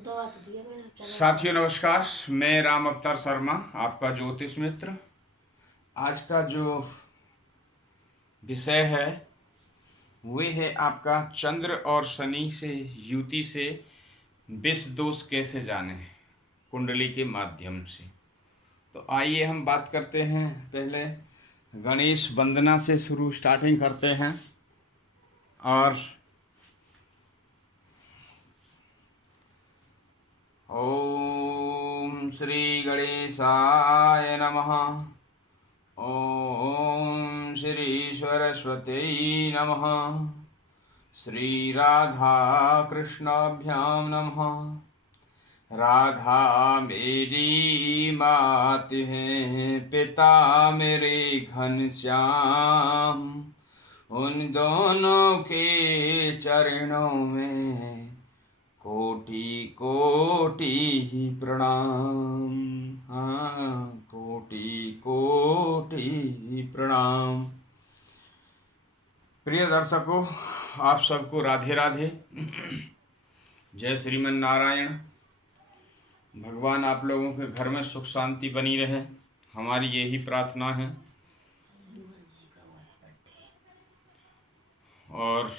साथियों नमस्कार, मैं राम अवतार शर्मा, आपका ज्योतिष मित्र। आज का जो विषय है वे है आपका चंद्र और शनि से युति से विष दोष कैसे जाने कुंडली के माध्यम से। तो आइए हम बात करते हैं। पहले गणेश वंदना से स्टार्टिंग करते हैं। और ओम श्री गणेशाय नमः। ओम श्री सरस्वती नमः। श्री राधा कृष्णाभ्याम नमः। राधा मेरी मात है, पिता मेरे घनश्याम, उन दोनों के चरणों में कोटि कोटि प्रणाम। हाँ, कोटि कोटि प्रणाम। प्रिय दर्शकों, आप सबको राधे राधे। जय श्रीमन नारायण। भगवान आप लोगों के घर में सुख शांति बनी रहे, हमारी यही प्रार्थना है। और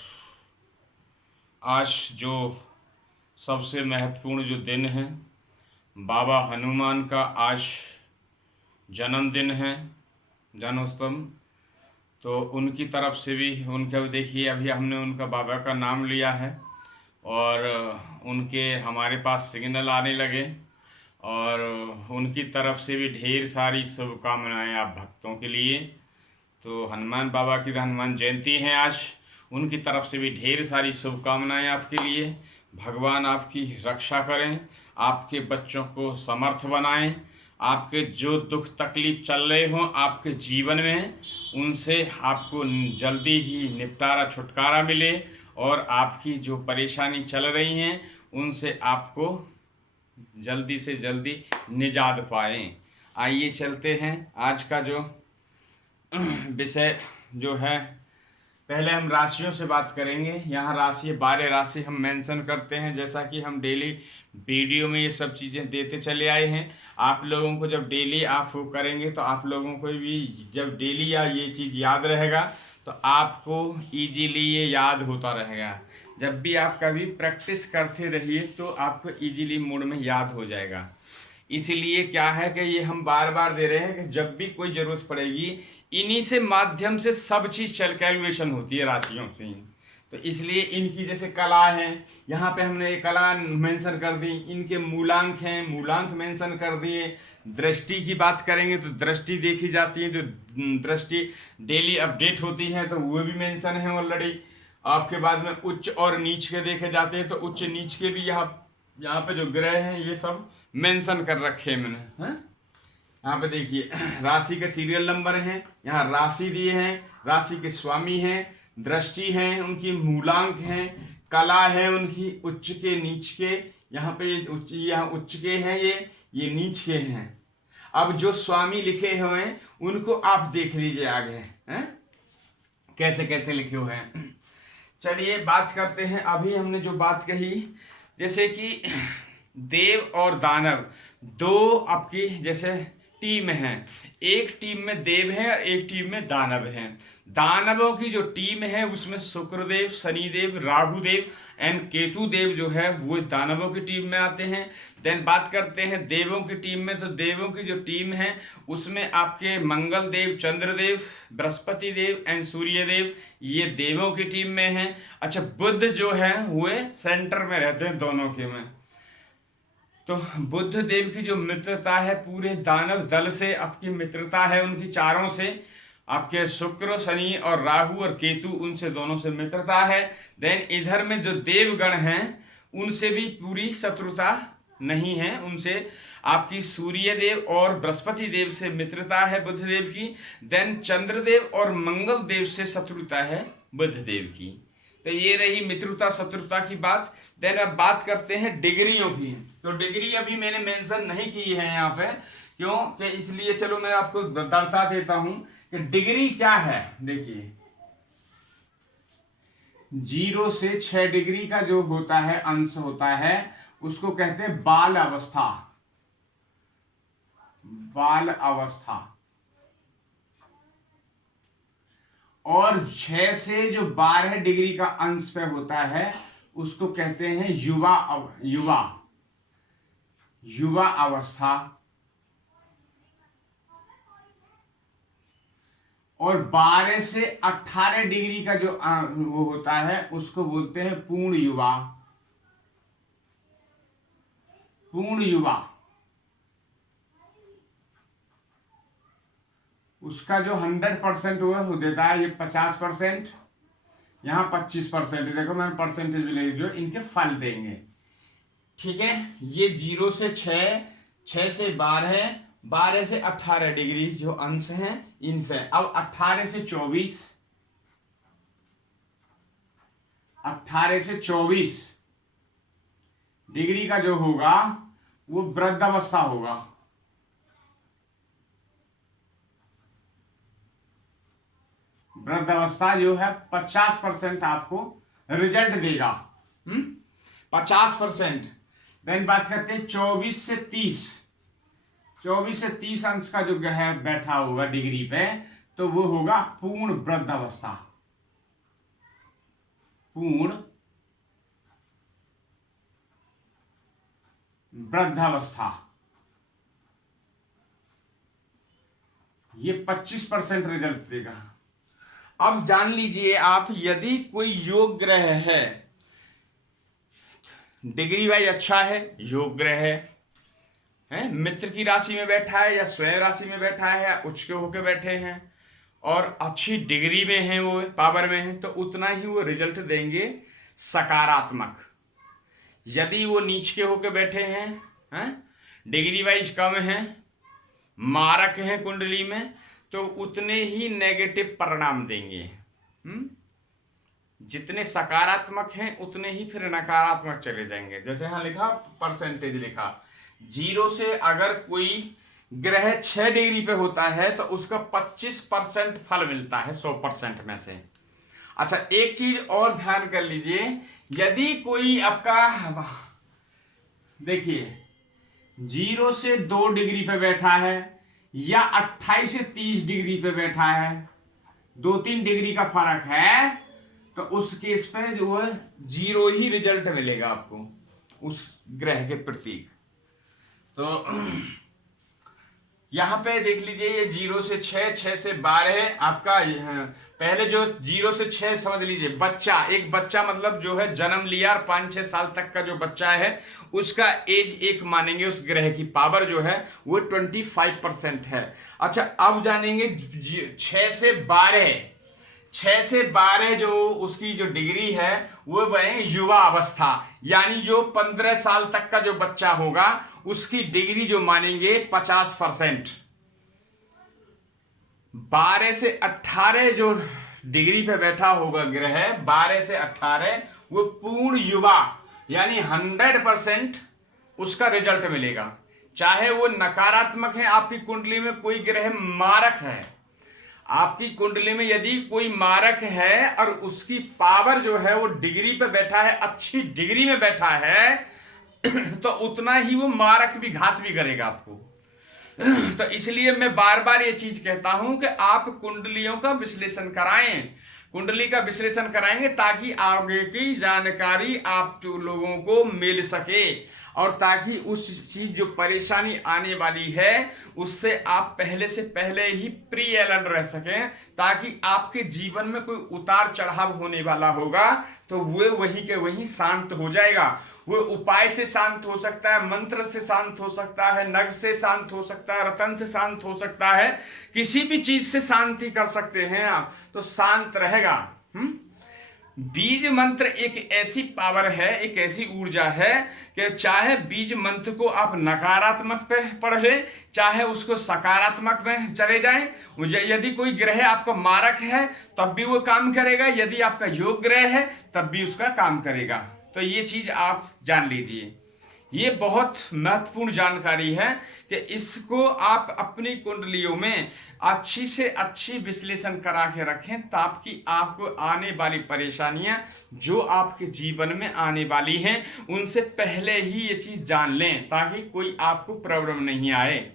आज जो सबसे महत्वपूर्ण जो दिन है, बाबा हनुमान का आज जन्मदिन है, जन्मोत्सव। तो उनकी तरफ से भी उनका देखिए, अभी हमने उनका बाबा का नाम लिया है और उनके हमारे पास सिग्नल आने लगे, और उनकी तरफ से भी ढेर सारी शुभकामनाएं आप भक्तों के लिए। तो हनुमान बाबा की हनुमान जयंती है आज, उनकी तरफ से भी ढेर सारी शुभकामनाएं आपके लिए। भगवान आपकी रक्षा करें, आपके बच्चों को समर्थ बनाएं, आपके जो दुख तकलीफ चल रहे हों आपके जीवन में, उनसे आपको जल्दी ही निपटारा छुटकारा मिले, और आपकी जो परेशानी चल रही हैं उनसे आपको जल्दी से जल्दी निजात पाएं। आइए चलते हैं आज का जो विषय जो है। पहले हम राशियों से बात करेंगे। यहाँ राशि 12 राशि हम मेंशन करते हैं, जैसा कि हम डेली वीडियो में ये सब चीज़ें देते चले आए हैं। आप लोगों को जब डेली आप वो करेंगे तो आप लोगों को भी जब डेली या ये चीज़ याद रहेगा तो आपको इजीली ये याद होता रहेगा। जब भी आप कभी प्रैक्टिस करते रहिए तो आपको इजीली मूड में याद हो जाएगा। इसीलिए क्या है कि ये हम बार बार दे रहे हैं कि जब भी कोई ज़रूरत पड़ेगी, इन्हीं से माध्यम से सब चीज़ कैलकुलेशन होती है राशियों से ही। तो इसलिए इनकी जैसे कला है, यहाँ पे हमने एक कला मेंशन कर दी, इनके मूलांक हैं, मूलांक मेंशन कर दिए। दृष्टि की बात करेंगे तो दृष्टि देखी जाती है, जो दृष्टि डेली अपडेट होती है तो वो भी मेंशन है ऑलरेडी। आपके बाद में उच्च और नीच के देखे जाते हैं तो उच्च नीच के भी यहाँ पे जो ग्रह हैं ये सब मेंशन कर रखे हैं मैंने। यहाँ पे देखिए राशि के सीरियल नंबर हैं, यहाँ राशि दिए हैं, राशि के स्वामी हैं, दृष्टि हैं, उनकी मूलांक हैं, कला है उनकी उच्च के नीच के। यहाँ पे यहाँ उच्च के हैं, ये नीच के हैं। अब जो स्वामी लिखे हुए हैं उनको आप देख लीजिए आगे हैं कैसे कैसे लिखे हुए हैं। चलिए बात करते हैं। अभी हमने जो बात कही, जैसे कि देव और दानव दो आपकी जैसे टीम है, एक टीम में देव है और एक टीम में दानव है। दानवों की जो टीम है उसमें शुक्रदेव, शनिदेव, राहुदेव एंड केतुदेव जो है वो दानवों की टीम में आते हैं। देन बात करते हैं देवों की टीम में, तो देवों की जो टीम है उसमें आपके मंगल देव, चंद्रदेव, बृहस्पति देव एंड सूर्यदेव, ये देवों की टीम में है। अच्छा, बुध जो है वो सेंटर में रहते हैं दोनों के में। तो बुध देव की जो मित्रता है पूरे दानव दल से, आपकी मित्रता है उनकी चारों से। आपके शुक्र, शनि और राहु और केतु, उनसे दोनों से मित्रता है। देन इधर में जो देवगण हैं उनसे भी पूरी शत्रुता नहीं है, उनसे आपकी सूर्यदेव और बृहस्पति देव से मित्रता है बुध देव की। देन चंद्रदेव और मंगल देव से शत्रुता है बुध देव की। तो ये रही मित्रता शत्रुता की बात। देन अब बात करते हैं डिग्रियों की। तो डिग्री अभी मैंने मेंशन नहीं की है यहाँ पे, क्यों कि इसलिए चलो मैं आपको दर्शा देता हूं कि डिग्री क्या है। देखिए 0 से 6 डिग्री का जो होता है अंश होता है उसको कहते हैं बाल अवस्था, बाल अवस्था। और 6 से जो 12 डिग्री का अंश पे होता है उसको कहते हैं युवा अवस्था। और 12 से 18 डिग्री का जो वो होता है उसको बोलते हैं पूर्ण युवा, पूर्ण युवा। उसका जो 100% हो देता है, ये 50%, यहाँ 25%। देखो मैंने परसेंटेज भी ले, जो इनके फल देंगे। ठीक है, ये 0 से 6, 6 से 12, 12 से 18 डिग्री जो अंश हैं इनसे। अब 18 से 24, 18 से 24 डिग्री का जो होगा वो वृद्धावस्था होगा। वृद्धावस्था जो है 50% आपको रिजल्ट देगा। 50%। देन बात करते हैं 24 से 30, 24 से 30 अंश का जो ग्रह बैठा होगा डिग्री पे, तो वो होगा पूर्ण वृद्धावस्था, पूर्ण वृद्धावस्था। ये 25% रिजल्ट देगा। अब जान लीजिए आप, यदि कोई योग ग्रह है, डिग्री वाइज अच्छा है, योग ग्रह है, मित्र की राशि में बैठा है या स्वयं राशि में बैठा है या उच्च के होके बैठे हैं और अच्छी डिग्री में है, वो पावर में है, तो उतना ही वो रिजल्ट देंगे सकारात्मक। यदि वो नीच के होके बैठे हैं, डिग्री वाइज कम है, मारक हैं कुंडली में, तो उतने ही नेगेटिव परिणाम देंगे। जितने सकारात्मक हैं उतने ही फिर नकारात्मक चले जाएंगे। जैसे यहाँ लिखा, परसेंटेज लिखा, 0 से अगर कोई ग्रह 6 डिग्री पे होता है तो उसका 25% फल मिलता है 100% में से। अच्छा, एक चीज और ध्यान कर लीजिए, यदि कोई आपका, देखिए 0 से 2 डिग्री पे बैठा है या 28 से 30 डिग्री पे बैठा है, 2-3 डिग्री का फर्क है, तो उस केस पे जो है 0 ही रिजल्ट मिलेगा आपको उस ग्रह के प्रति। तो यहां पे देख लीजिए, ये 0 से 6, 6 से 12 आपका, पहले जो 0 से 6 समझ लीजिए, बच्चा, एक बच्चा मतलब जो है जन्म लिया और 5-6 साल तक का जो बच्चा है उसका एज 1 मानेंगे। उस ग्रह की पावर जो है वो 25% है। अच्छा, अब जानेंगे 6 से 12, 6 से 12 जो उसकी जो डिग्री है वो बने युवा अवस्था, यानी जो 15 साल तक का जो बच्चा होगा उसकी डिग्री जो मानेंगे 50%। 12 से 18 जो डिग्री पे बैठा होगा ग्रह, 12 से 18 वो पूर्ण युवा, यानी 100% उसका रिजल्ट मिलेगा। चाहे वो नकारात्मक है, आपकी कुंडली में कोई ग्रह मारक है, आपकी कुंडली में यदि कोई मारक है और उसकी पावर जो है वो डिग्री पे बैठा है, अच्छी डिग्री में बैठा है, तो उतना ही वो मारक भी, घात भी करेगा आपको। तो इसलिए मैं बार बार ये चीज कहता हूं कि आप कुंडलियों का विश्लेषण कराएं, कुंडली का विश्लेषण कराएंगे ताकि आगे की जानकारी आप लोगों को मिल सके, और ताकि उस चीज जो परेशानी आने वाली है उससे आप पहले से पहले ही प्री अलर्ट रह सकें, ताकि आपके जीवन में कोई उतार चढ़ाव होने वाला होगा तो वो वहीं के वहीं शांत हो जाएगा। वो उपाय से शांत हो सकता है, मंत्र से शांत हो सकता है, नग से शांत हो सकता है, रतन से शांत हो सकता है, किसी भी चीज से शांति कर सकते हैं आप, तो शांत रहेगा। बीज मंत्र एक ऐसी पावर है, एक ऐसी ऊर्जा है कि चाहे बीज मंत्र को आप नकारात्मक पे पढ़ ले, चाहे उसको सकारात्मक में चले जाएं, यदि कोई ग्रह आपका मारक है तब भी वो काम करेगा, यदि आपका योग ग्रह है तब भी उसका काम करेगा। तो ये चीज आप जान लीजिए। ये बहुत महत्वपूर्ण जानकारी है कि इसको आप अपनी कुंडलियों में अच्छी से अच्छी विश्लेषण करा के रखें, ताकि आपको आने वाली परेशानियां जो आपके जीवन में आने वाली हैं उनसे पहले ही ये चीज जान लें, ताकि कोई आपको प्रॉब्लम नहीं आए।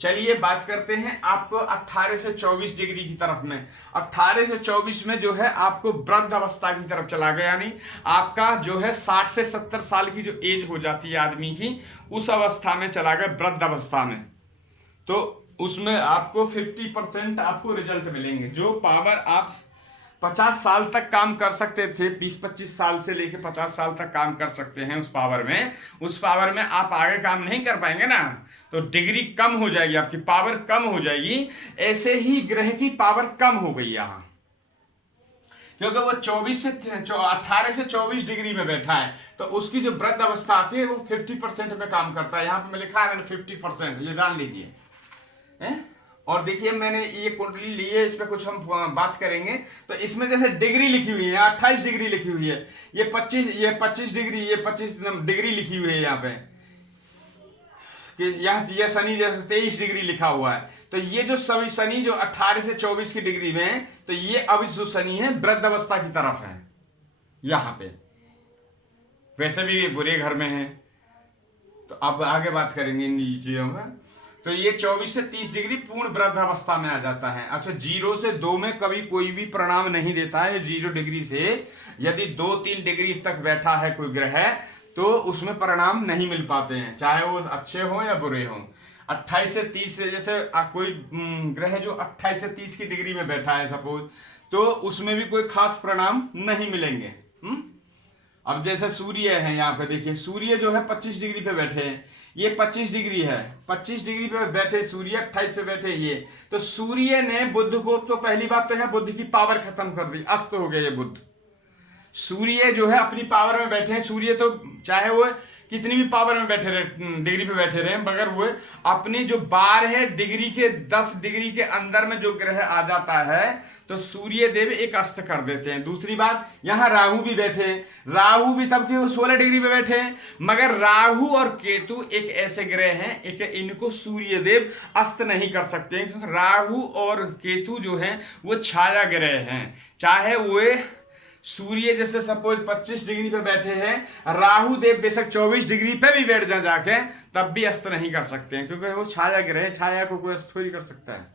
चलिए बात करते हैं आपको 18 से 24 डिग्री की तरफ में। 18 से 24 में जो है आपको वृद्ध अवस्था की तरफ चला गया, यानी आपका जो है 60 से 70 साल की जो एज हो जाती है आदमी की, उस अवस्था में चला गया, वृद्ध अवस्था में। तो उसमें आपको 50% आपको रिजल्ट मिलेंगे। जो पावर आप 50 साल तक काम कर सकते थे, 20-25 साल से लेके 50 साल तक काम कर सकते हैं, उस पावर में आप आगे काम नहीं कर पाएंगे ना, तो डिग्री कम हो जाएगी, आपकी पावर कम हो जाएगी। ऐसे ही ग्रह की पावर कम हो गई यहाँ, क्योंकि वो 18 से 24 डिग्री में बैठा है, तो उसकी जो वृद्ध अवस्था आती है वो 50% में काम करता है। यहाँ पे मैं लिखा है मैंने 50%, ये जान लीजिए। और देखिए मैंने ये कुंडली ली है, इस पर कुछ हम बात करेंगे। तो इसमें जैसे डिग्री लिखी हुई है, 28 डिग्री लिखी हुई है, ये 25 डिग्री, ये 25 डिग्री लिखी हुई है यहाँ पे, कि यह शनि जैसे 23 डिग्री लिखा हुआ है। तो ये जो सभी शनि जो 18 से 24 की डिग्री में है, तो ये अभी जो शनि है वृद्ध अवस्था की तरफ है यहाँ पे, वैसे भी बुरे घर में है। तो अब आगे बात करेंगे इन चीजों में। तो ये 24 से 30 डिग्री पूर्ण वृद्ध अवस्था में आ जाता है। अच्छा, 0 से 2 में कभी कोई भी परिणाम नहीं देता है। 0 डिग्री से यदि 2-3 डिग्री तक बैठा है कोई ग्रह, तो उसमें परिणाम नहीं मिल पाते हैं, चाहे वो अच्छे हो या बुरे हो। 28 से 30 से जैसे कोई ग्रह जो 28 से 30 की डिग्री में बैठा है सपोज, तो उसमें भी कोई खास परिणाम नहीं मिलेंगे। अब जैसे सूर्य है, यहाँ पे देखिए सूर्य जो है 25 डिग्री पे बैठे हैं, ये 25 डिग्री है, 25 डिग्री पे बैठे सूर्य, 28 पे बैठे ये। तो सूर्य ने बुध को, तो पहली बात तो है बुध की पावर खत्म कर दी, अस्त हो गया ये बुध। सूर्य जो है अपनी पावर में बैठे हैं। सूर्य तो चाहे वो कितनी भी पावर में बैठे रहे, डिग्री पे बैठे रहे, मगर वो अपनी जो 12 डिग्री के 10 डिग्री के अंदर में जो ग्रह आ जाता है, तो सूर्य देव एक अस्त कर देते हैं। दूसरी बात, यहाँ राहु भी बैठे, राहु भी तब के 16 डिग्री पे बैठे हैं, मगर राहु और केतु एक ऐसे ग्रह हैं, एक इनको सूर्य देव अस्त नहीं कर सकते हैं, क्योंकि राहु और केतु जो हैं वो छाया ग्रह हैं। चाहे वो सूर्य जैसे सपोज 25 डिग्री पे बैठे हैं, राहु देव बेशक 24 डिग्री पे भी बैठ जाए जाके, तब भी अस्त नहीं कर सकते हैं, क्योंकि वो छाया ग्रह है, छाया को कोई अस्त थोड़ी कर सकता है।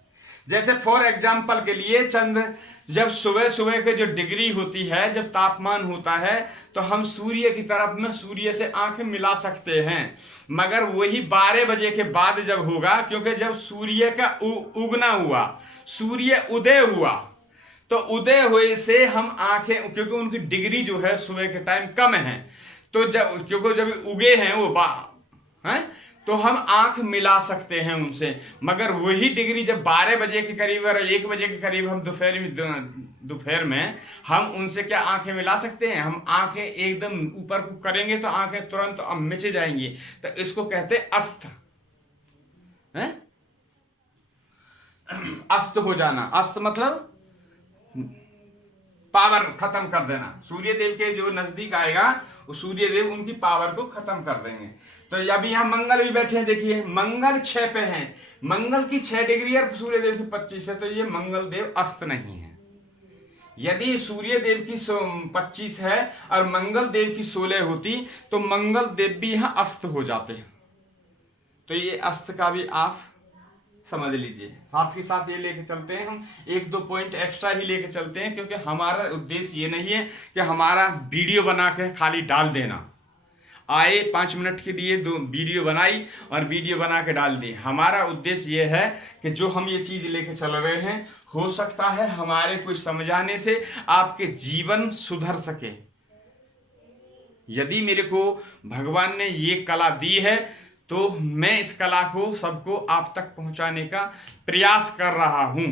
जैसे फॉर एग्जाम्पल के लिए चंद्र, जब सुबह सुबह के जो डिग्री होती है, जब तापमान होता है, तो हम सूर्य की तरफ में सूर्य से आंखें मिला सकते हैं, मगर वही 12 बजे के बाद जब होगा, क्योंकि जब सूर्य का उगना हुआ, सूर्य उदय हुआ, तो उदय हुए से हम आंखें, क्योंकि उनकी डिग्री जो है सुबह के टाइम कम है, तो क्योंकि जब उगे हैं वो हैं, तो हम आंख मिला सकते हैं उनसे। मगर वही डिग्री जब 12 बजे के करीब और 1 बजे के करीब हम दोपहर में हम उनसे क्या आंखें मिला सकते हैं? हम आंखें एकदम ऊपर को करेंगे तो आंखें तुरंत मिचे जाएंगी, तो इसको कहते हैं अस्त है? अस्त हो जाना। अस्त मतलब पावर खत्म कर देना। सूर्य देव के जो नजदीक आएगा वो सूर्य देव उनकी पावर को खत्म कर देंगे। तो अभी यहाँ मंगल भी बैठे हैं, देखिए मंगल 6 पे हैं, मंगल की 6 डिग्री और सूर्य देव की 25 है, तो ये मंगल देव अस्त नहीं है। यदि सूर्य देव की 25 है और मंगल देव की 16 होती, तो मंगल देव भी यहाँ अस्त हो जाते हैं। तो ये अस्त का भी आप समझ लीजिए। साथ ही साथ ये लेके चलते हैं, हम 1-2 पॉइंट एक्स्ट्रा ही लेके चलते हैं, क्योंकि हमारा उद्देश्य ये नहीं है कि हमारा वीडियो बना के खाली डाल देना। आए 5 मिनट के लिए 2 वीडियो बनाई और वीडियो बना के डाल दी। हमारा उद्देश्य ये है कि जो हम ये चीज़ लेके चल रहे हैं, हो सकता है हमारे कुछ समझाने से आपके जीवन सुधर सके। यदि मेरे को भगवान ने ये कला दी है, तो मैं इस कला को सबको आप तक पहुंचाने का प्रयास कर रहा हूं,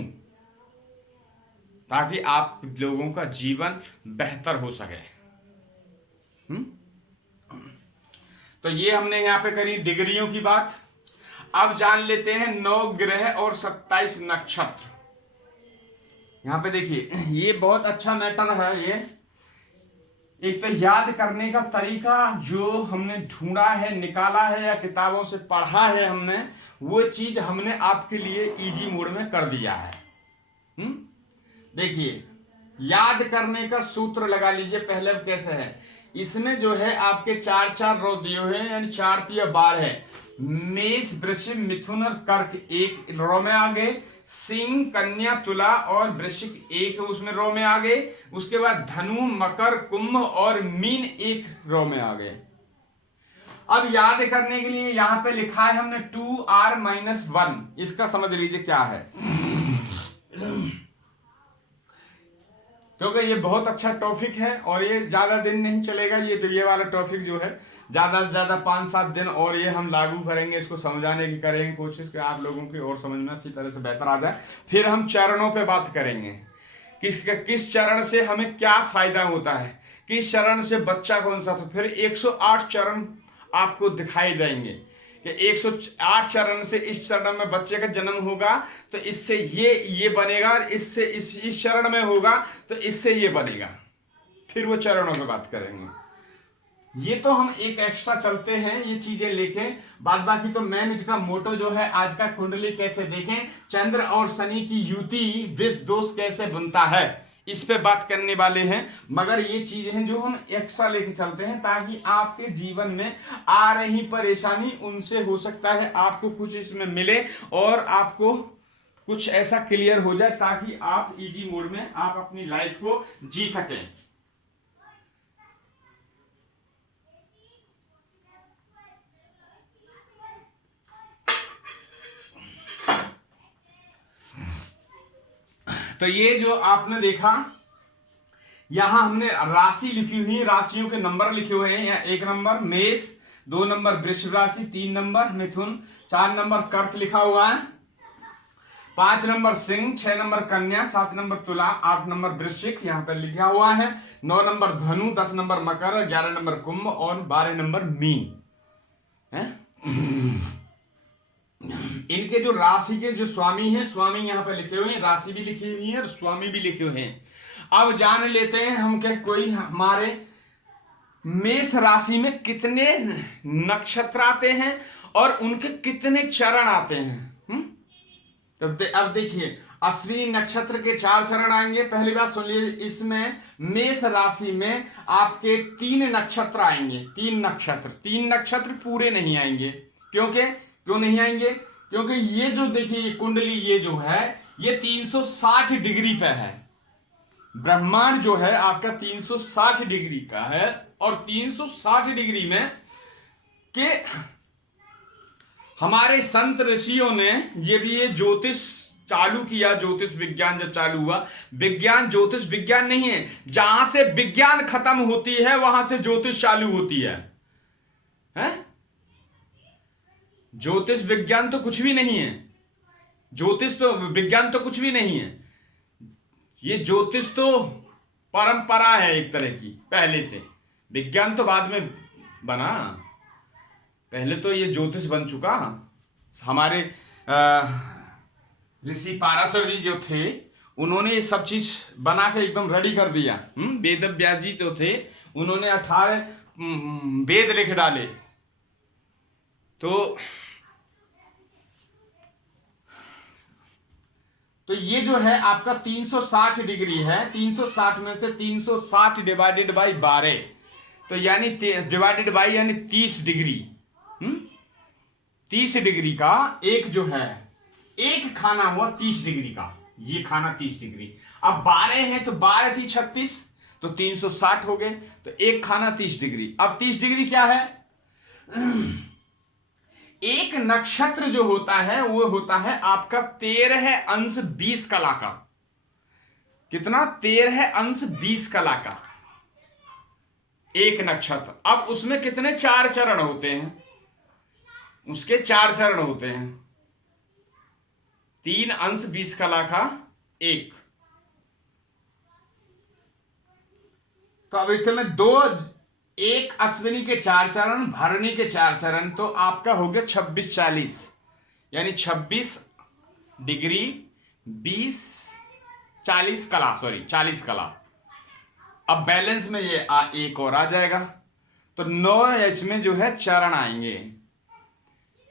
ताकि आप लोगों का जीवन बेहतर हो सके। तो ये हमने यहाँ पे करी डिग्रियों की बात। अब जान लेते हैं 9 ग्रह और 27 नक्षत्र। यहाँ पे देखिए, ये बहुत अच्छा मैटर है। एक तो याद करने का तरीका जो हमने ढूंढा है, निकाला है या किताबों से पढ़ा है हमने, वो चीज हमने आपके लिए इजी मोड में कर दिया है। देखिए, याद करने का सूत्र लगा लीजिए। पहले कैसे है, इसमें जो है आपके 4 रो दिए हुए हैं, यानी 4 तिया 12 है। मेष, वृश्चिक, मिथुन और कर्क एक रो में आ गए, सिंह, कन्या, तुला और वृश्चिक एक उसमें रो में आ गए। उसके बाद धनु, मकर, कुंभ और मीन एक रो में आ गए। अब याद करने के लिए यहां पे लिखा है हमने 2r-1। इसका समझ लीजिए क्या है, क्योंकि ये बहुत अच्छा टॉपिक है और ये ज्यादा दिन नहीं चलेगा। ये वाला टॉपिक जो है ज्यादा से ज्यादा 5-7 दिन और ये हम लागू करेंगे, इसको समझाने की करेंगे कोशिश कि आप लोगों की और समझ में अच्छी तरह से बेहतर आ जाए। फिर हम चरणों पे बात करेंगे, किस चरण से हमें क्या फायदा होता है, किस चरण से बच्चा कौन सा था। फिर 108 चरण आपको दिखाए जाएंगे कि 108 चरण से इस चरण में बच्चे का जन्म होगा तो इससे ये बनेगा, इससे इस चरण में होगा तो इससे ये बनेगा। फिर वो चरणों पे बात करेंगे। ये तो हम एक एक्स्ट्रा चलते हैं ये चीजें लेके, बाद बाकी तो मेन इसका मोटो जो है आज का कुंडली कैसे देखें, चंद्र और शनि की युति विष दोष कैसे बनता है, इस पे बात करने वाले हैं। मगर ये चीजें हैं जो हम एक्स्ट्रा लेके चलते हैं ताकि आपके जीवन में आ रही परेशानी उनसे हो सकता है आपको कुछ इसमें मिले और आपको कुछ ऐसा क्लियर हो जाए ताकि आप इजी मोड में आप अपनी लाइफ को जी सकें। तो ये जो आपने देखा, यहां हमने राशि लिखी हुई है, राशियों के नंबर लिखे हुए हैं। यहाँ 1 नंबर मेष, 2 नंबर वृषभ राशि, 3 नंबर मिथुन, 4 नंबर कर्क लिखा हुआ है, 5 नंबर सिंह, 6 नंबर कन्या, 7 नंबर तुला, 8 नंबर वृश्चिक यहाँ पर लिखा हुआ है, 9 नंबर धनु, 10 नंबर मकर, 11 नंबर कुंभ और 12 नंबर मीन है। इनके जो राशि के जो स्वामी हैं, स्वामी यहाँ पर लिखे हुए हैं, राशि भी लिखी हुई है और स्वामी भी लिखे हुए हैं। अब जान लेते हैं हम क्या कोई हमारे मेष राशि में कितने नक्षत्र आते हैं और उनके कितने चरण आते हैं। तो अब देखिए, अश्विनी नक्षत्र के 4 चरण आएंगे। पहली बात सुन लीजिए, इसमें मेष राशि में आपके 3 नक्षत्र आएंगे। 3 नक्षत्र पूरे नहीं आएंगे। क्यों नहीं आएंगे? क्योंकि ये जो देखिए ये कुंडली ये जो है ये 360 डिग्री पे है। ब्रह्मांड जो है आपका 360 डिग्री का है और 360 डिग्री में के हमारे संत ऋषियों ने ये ज्योतिष चालू किया। ज्योतिष विज्ञान जब चालू हुआ, विज्ञान ज्योतिष विज्ञान नहीं है, जहां से विज्ञान खत्म होती है वहां से ज्योतिष चालू होती है? ज्योतिष विज्ञान तो कुछ भी नहीं है, ज्योतिष तो विज्ञान तो कुछ भी नहीं है। ये ज्योतिष तो परंपरा है एक तरह की, पहले से। विज्ञान तो बाद में बना, पहले तो ये ज्योतिष बन चुका। हमारे ऋषि पाराशर जी जो थे उन्होंने ये सब चीज बना के एकदम रेडी कर दिया। वेद व्यास जी तो थे, उन्होंने 18 वेद लिख डाले। तो ये जो है आपका 360 डिग्री है। 360 में से 360 डिवाइडेड बाई 12, तो यानी डिवाइडेड बाई यानी 30 डिग्री। 30 डिग्री का एक जो है एक खाना हुआ 30 डिग्री का, ये खाना 30 डिग्री। अब 12 है तो 12 थी 36, तो 360 हो गए, तो एक खाना 30 डिग्री। अब 30 डिग्री क्या है? एक नक्षत्र जो होता है वो होता है आपका 13 अंश 20 कला का। कितना? 13 अंश 20 कला का एक नक्षत्र। अब उसमें कितने 4 चरण होते हैं? उसके 4 चरण होते हैं। 3 अंश 20 कला का एक। तो अब इसमें 2, एक अश्विनी के 4 चरण, भरणी के 4 चरण, तो आपका हो गया 26-40, यानी 26 डिग्री 20 40 कला, सॉरी 40 कला। अब बैलेंस में ये एक और आ जाएगा, तो 9 इसमें जो है चरण आएंगे।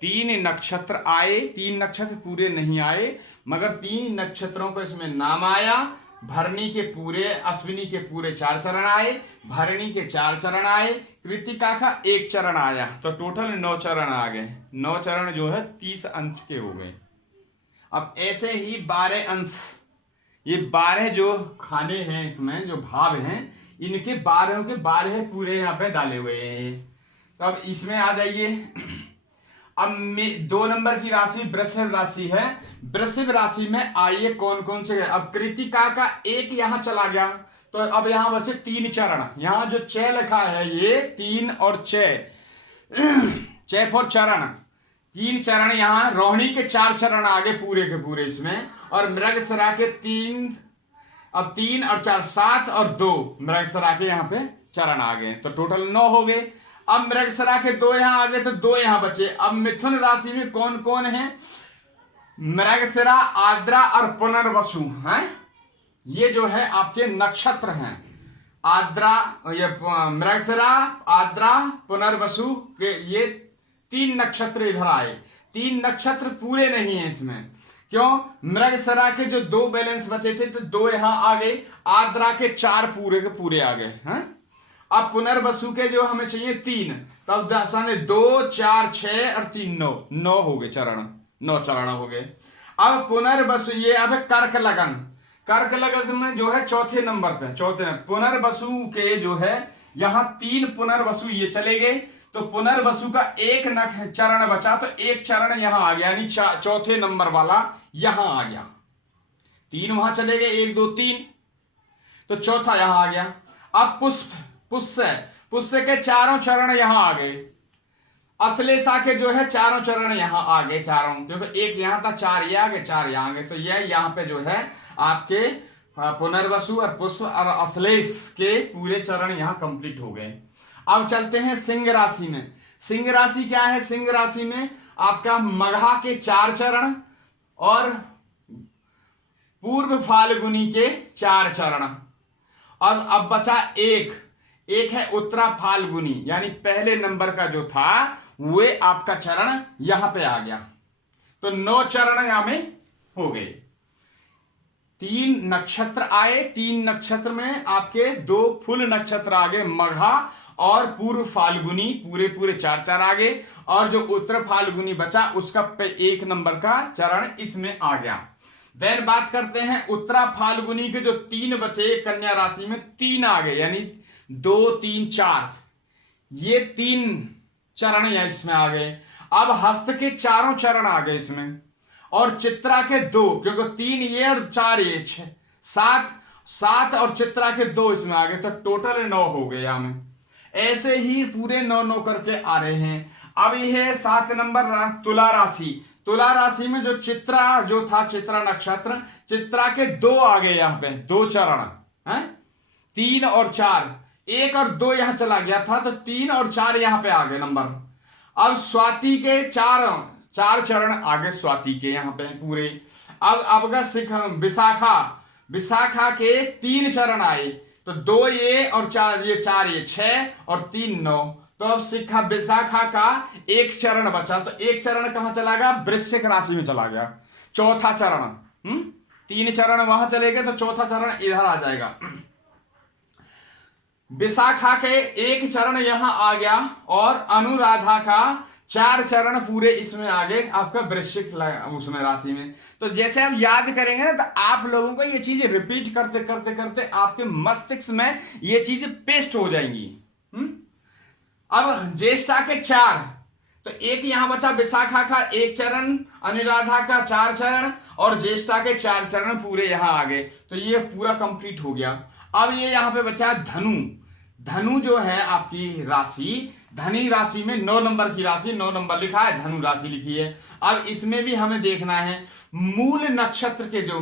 3 नक्षत्र आए, 3 नक्षत्र पूरे नहीं आए, मगर 3 नक्षत्रों को इसमें नाम आया। भरणी के पूरे, अश्विनी के पूरे 4 चरण आए, भरणी के 4 चरण आए, कृतिका का 1 चरण आया, तो टोटल 9 चरण आ गए। 9 चरण जो है 30 अंश के हो गए। अब ऐसे ही 12 अंश, ये 12 जो खाने हैं इसमें जो भाव हैं, इनके 12 के 12 पूरे यहाँ पे डाले हुए हैं। तो अब इसमें आ जाइए। अब 2 नंबर की राशि वृषभ राशि है। वृषभ राशि में आइए कौन कौन से, अब कृतिका का 1 यहां चला गया, तो अब यहां बचे 3 चरण। यहां जो 6 लिखा है, ये 3 और 6 फॉर चरण, 3 चरण यहाँ। रोहिणी के 4 चरण आगे पूरे के पूरे इसमें, और मृगशिरा के 3, अब 3 और 4 7 और 2 मृगशिरा के यहाँ पे चरण आ गए, तो टोटल 9 हो गए। अब मृगशिरा के 2 यहाँ आ गए, तो 2 यहाँ बचे। अब मिथुन राशि में कौन कौन है? मृगशिरा, आर्द्रा और पुनर्वसु हैं। ये जो है आपके नक्षत्र हैं। आर्द्रा, ये मृगशिरा, आर्द्रा, पुनर्वसु के ये 3 नक्षत्र इधर आए। 3 नक्षत्र पूरे नहीं है इसमें, क्यों? मृगशिरा के जो 2 बैलेंस बचे थे, तो 2 यहां आ गए। आर्द्रा के 4 पूरे के पूरे आ गए हैं। अब पुनर्वसु के जो हमें चाहिए 3, तब 2 4 6 और 3 9 हो गए चरण, 9 चरण हो गए। अब पुनर्वसु, ये अब कर्क लगन, कर्क लगन में जो है चौथे नंबर पे, पुनर्वसु के जो है यहां 3 पुनर्वसु ये चले गए, तो पुनर्वसु का 1 चरण बचा, तो 1 चरण यहां आ गया, यानी चौथे नंबर वाला यहां आ गया। 3 वहां चले गए, 1 2 3, तो चौथा यहां आ गया। अब पुष्य के 4 चरण यहां आ गए। अश्लेषा के जो है 4 चरण यहां आ गए, चारों, क्योंकि 1 यहां था, 4 ये आ गए, 4 यहां आ गए, तो ये यहां पे जो है आपके पुनर्वसु और पुष्य और अश्लेष के पूरे चरण यहां कंप्लीट हो गए। अब चलते हैं सिंह राशि में। सिंह राशि क्या है? सिंह राशि में आपका मघा के 4 चरण और पूर्व फाल्गुनी के 4 चरण। अब बचा एक है उत्तरा फाल्गुनी, यानी पहले नंबर का जो था वे आपका चरण यहां पे आ गया, तो 9 चरण यहां में हो गए। 3 नक्षत्र आए, 3 नक्षत्र में आपके 2 फुल नक्षत्र आ गए, मघा और पूर्व फाल्गुनी, पूरे पूरे 4 4 आ गए, और जो उत्तर फाल्गुनी बचा उसका 1 नंबर का चरण इसमें आ गया। देन बात करते हैं उत्तरा फाल्गुनी के जो 3 बचे कन्या राशि में, 3 आ गए, यानी 2 3 4, ये 3 चरण इसमें आ गए। अब हस्त के 4 चरण आ गए इसमें, और चित्रा के 2, क्योंकि 3 ये और 4 ये 6 7 और चित्रा के 2 इसमें आ गए, तो टोटल 9 हो गए यहां में। ऐसे ही पूरे 9 करके आ रहे हैं। अब यह 7 नंबर तुला राशि। तुला राशि में जो चित्रा जो था, चित्रा नक्षत्र, चित्रा के 2 आ गए यहाँ पे, 2 चरण है, 3 और 4, 1 और 2 यहां चला गया था, तो 3 और 4 यहां पे आ गए नंबर। अब स्वाति के 4 चरण आगे, स्वाति के यहां पे पूरे। अब अगस्त, विशाखा के 3 चरण आए, तो 2 ये और 4 ये, 4 ये 6 और 3 9, तो अब विशाखा का 1 चरण बचा, तो 1 चरण कहां चला गया? वृश्चिक राशि में चला गया, चौथा चरण। 3 चरण वहां चले गए, तो चौथा चरण इधर आ जाएगा। विशाखा के 1 चरण यहां आ गया, और अनुराधा का 4 चरण पूरे इसमें आ गए आपका वृश्चिक उसमें राशि में। तो जैसे हम याद करेंगे ना, तो आप लोगों को ये चीज रिपीट करते करते करते आपके मस्तिष्क में ये चीजें पेस्ट हो जाएंगी। अब ज्येष्ठा के 4, तो 1 यहां बचा, विशाखा का 1 चरण, अनुराधा का 4 चरण, और ज्येष्ठा के 4 चरण पूरे यहां आ गए, तो ये पूरा कंप्लीट हो गया। अब ये यहां पे बचा धनु जो है आपकी राशि, धनी राशि में 9 नंबर की राशि, 9 नंबर लिखा है, धनु राशि लिखी है। अब इसमें भी हमें देखना है मूल नक्षत्र के जो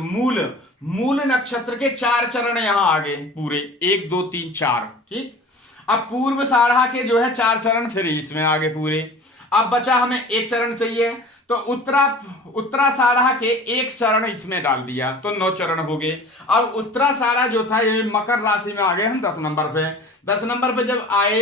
मूल नक्षत्र के 4 चरण यहां आ गए पूरे, 1 2 3 4, ठीक। अब पूर्व साढ़ा के जो है 4 चरण फिर इसमें आ गए पूरे। अब बचा हमें 1 चरण चाहिए, तो उत्तराषाढ़ा के एक चरण इसमें डाल दिया तो 9 चरण हो गए। अब उत्तराषाढ़ा जो था ये मकर राशि में आ गए हम 10 नंबर पे। 10 नंबर पे जब आए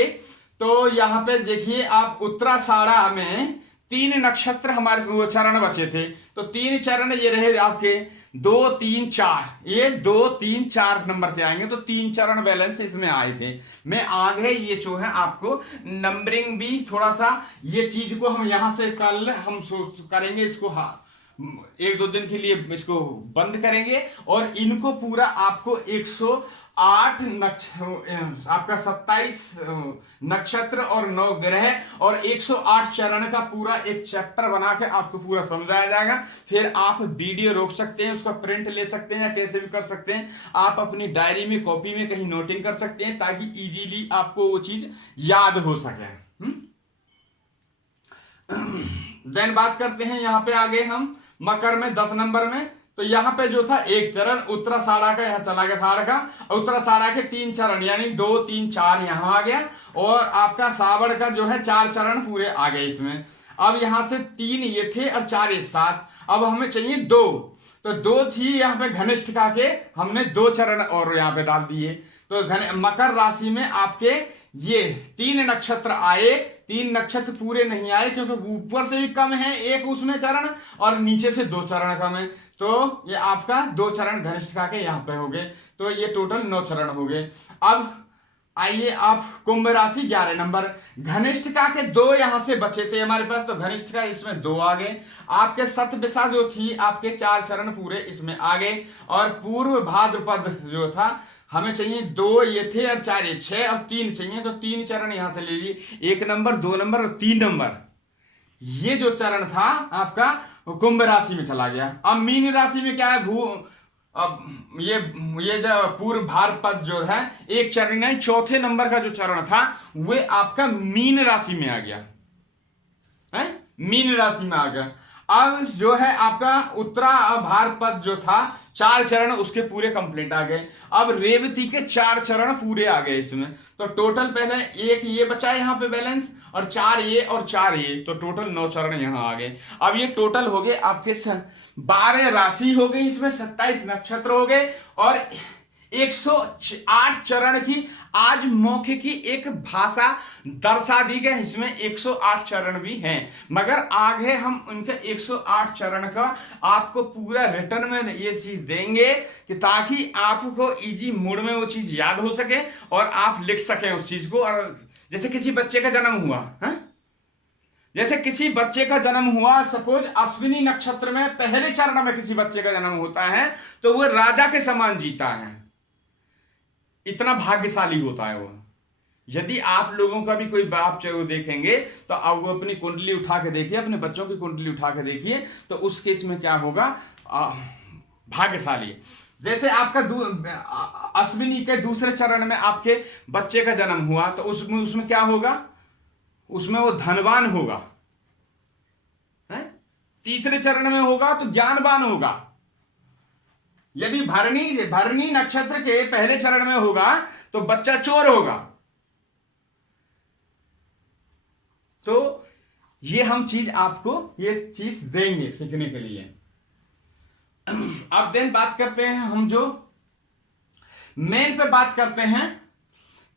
तो यहाँ पे देखिए आप उत्तराषाढ़ा में 3 नक्षत्र हमारे वो चरण बचे थे। तो 3 चरण ये रहे आपके 2 3 4, ये 2 3 4 नंबर के आएंगे। तो 3 चरण बैलेंस इसमें आए थे। मैं आगे ये जो है आपको नंबरिंग भी थोड़ा सा ये चीज को हम यहां से कल हम करेंगे इसको, हाँ 1-2 दिन के लिए इसको बंद करेंगे और इनको पूरा आपको 108 आपका 27 नक्षत्र और 9 ग्रह और 108 चरण का पूरा एक चैप्टर बना के आपको पूरा समझाया जाएगा। फिर आप वीडियो रोक सकते हैं, उसका प्रिंट ले सकते हैं या कैसे भी कर सकते हैं। आप अपनी डायरी में कॉपी में कहीं नोटिंग कर सकते हैं ताकि इजीली आपको वो चीज याद हो सके। देन बात करते हैं यहाँ पे आगे हम मकर में 10 नंबर में। तो यहाँ पे जो था एक चरण उत्तराषाढ़ा का यहाँ चला गया साढ़ का, उत्तराषाढ़ा के 3 चरण यानी 2 3 4 यहाँ आ गया और आपका सावड़ का जो है 4 चरण पूरे आ गए इसमें। अब यहाँ से 3 ये थे और 4 ये 7। अब हमें चाहिए 2, तो 2 थी यहाँ पे घनिष्ठिका के, हमने 2 चरण और यहाँ पे डाल दिए। तो मकर राशि में आपके ये 3 नक्षत्र आए। 3 नक्षत्र पूरे नहीं आए क्योंकि ऊपर से भी कम है एक उसमें चरण और नीचे से 2 चरण कम है। तो ये आपका 2 चरण घनिष्ठिका के यहाँ पे हो गए। तो ये टोटल 9 चरण हो गए। अब आइए आप कुंभ राशि 11 नंबर। घनिष्ठिका के 2 यहां से बचे थे हमारे पास, तो घनिष्ठिका इसमें 2 आ गए। आपके सतविषा जो थी आपके 4 चरण पूरे इसमें आ गए और पूर्व भाद्रपद जो था हमें चाहिए 2 ये थे और 4 ये 6 और 3 चाहिए। तो 3 चरण यहां से ले लीजिए, 1 नंबर 2 नंबर और 3 नंबर। ये जो चरण था आपका कुंभ राशि में चला गया। अब मीन राशि में क्या है, अब ये जो पूर्व भाद्रपद जो है एक चरण नहीं, 4थे नंबर का जो चरण था वे आपका मीन राशि में आ गया है, मीन राशि में आ गया। अब जो है आपका उत्तरा भाद्रपद जो था 4 चरण उसके पूरे कंप्लीट आ गए। अब रेवती के 4 चरण पूरे आ गए इसमें। तो टोटल पहले 1 ये बचा यहाँ पे बैलेंस और 4 ये और 4 ये, तो टोटल 9 चरण यहाँ आ गए। अब ये टोटल हो गए आपके 12 राशि हो गई, इसमें 27 नक्षत्र हो गए और 108 चरण की आज मौके की एक भाषा दर्शा दी गई। इसमें 108 चरण भी हैं, मगर आगे हम उनके 108 चरण का आपको पूरा रिटर्न में ये चीज देंगे कि ताकि आपको इजी मोड में वो चीज याद हो सके और आप लिख सकें उस चीज को। और जैसे किसी बच्चे का जन्म हुआ है, जैसे किसी बच्चे का जन्म हुआ, सपोज अश्विनी नक्षत्र में पहले चरण में किसी बच्चे का जन्म होता है तो वो राजा के समान जीता है, इतना भाग्यशाली होता है वो। यदि आप लोगों का भी कोई बाप चाहे देखेंगे तो आप वो अपनी कुंडली उठा के देखिए, अपने बच्चों की कुंडली उठा के देखिए, तो उस केस में क्या होगा, भाग्यशाली। जैसे आपका अश्विनी के दूसरे चरण में आपके बच्चे का जन्म हुआ तो उसमें क्या होगा, उसमें वो धनवान होगा है? तीसरे चरण में होगा तो ज्ञानवान होगा। यदि भरणी नक्षत्र के पहले चरण में होगा तो बच्चा चोर होगा। तो ये हम चीज आपको ये चीज देंगे सीखने के लिए। अब देन बात करते हैं हम जो मेन पे बात करते हैं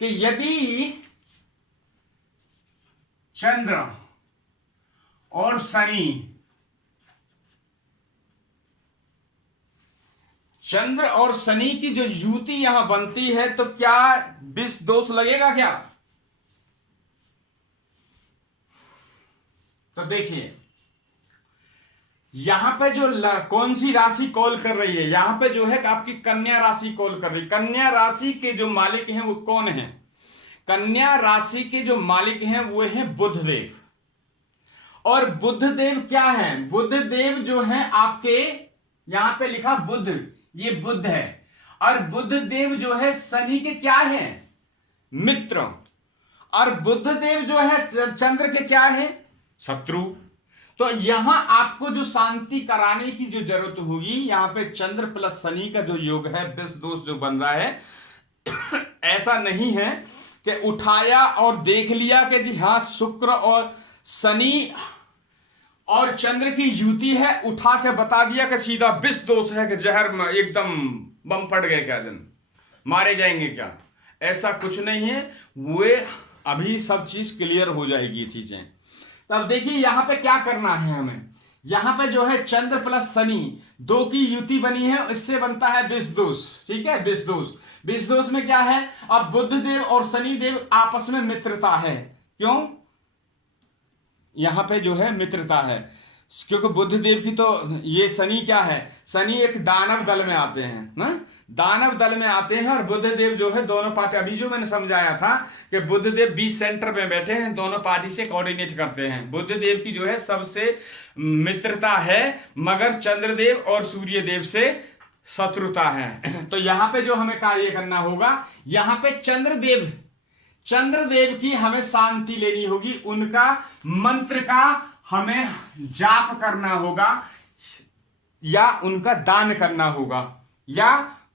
कि यदि चंद्र और शनि, चंद्र और शनि की जो युति यहां बनती है तो क्या विष दोष लगेगा क्या? तो देखिए यहां पे जो कौन सी राशि कॉल कर रही है, यहां पे जो है आपकी कन्या राशि कॉल कर रही है। कन्या राशि के जो मालिक हैं वो कौन है? कन्या राशि के जो मालिक हैं वो है बुधदेव। और बुधदेव क्या है? बुधदेव जो है आपके यहां पे लिखा बुध, ये बुध है। और बुधदेव जो है शनि के क्या है? मित्र। और बुधदेव जो है चंद्र के क्या है? शत्रु। तो यहां आपको जो शांति कराने की जो जरूरत होगी, यहां पे चंद्र प्लस शनि का जो योग है, विष दोष जो बन रहा है ऐसा नहीं है कि उठाया और देख लिया कि जी हाँ शुक्र और शनि और चंद्र की युति है, उठा के बता दिया कि सीधा विष दोष है कि जहर में एकदम बम फट गए क्या, दिन मारे जाएंगे क्या, ऐसा कुछ नहीं है। वे अभी सब चीज क्लियर हो जाएगी ये चीजें। तब देखिए यहां पे क्या करना है हमें, यहां पे जो है चंद्र प्लस शनि दो की युति बनी है, इससे बनता है विष दोष। ठीक है, विष दोष। विष दोष में क्या है, अब बुध देव और शनि देव आपस में मित्रता है। क्यों, यहां पे जो है मित्रता है, क्योंकि बुध देव की तो ये शनि क्या है, शनि एक दानव दल में आते हैं ना, दानव दल में आते हैं। और बुध देव जो है दोनों पार्टी, अभी जो मैंने समझाया था कि बुध देव बीच सेंटर में बैठे हैं, दोनों पार्टी से कोऑर्डिनेट करते हैं। बुध देव की जो है सबसे मित्रता है, मगर चंद्रदेव और सूर्य देव से शत्रुता है। तो यहां पे जो हमें कार्य करना होगा, यहां पे चंद्रदेव की हमें शांति लेनी होगी, उनका मंत्र का हमें जाप करना होगा, या उनका दान करना होगा, या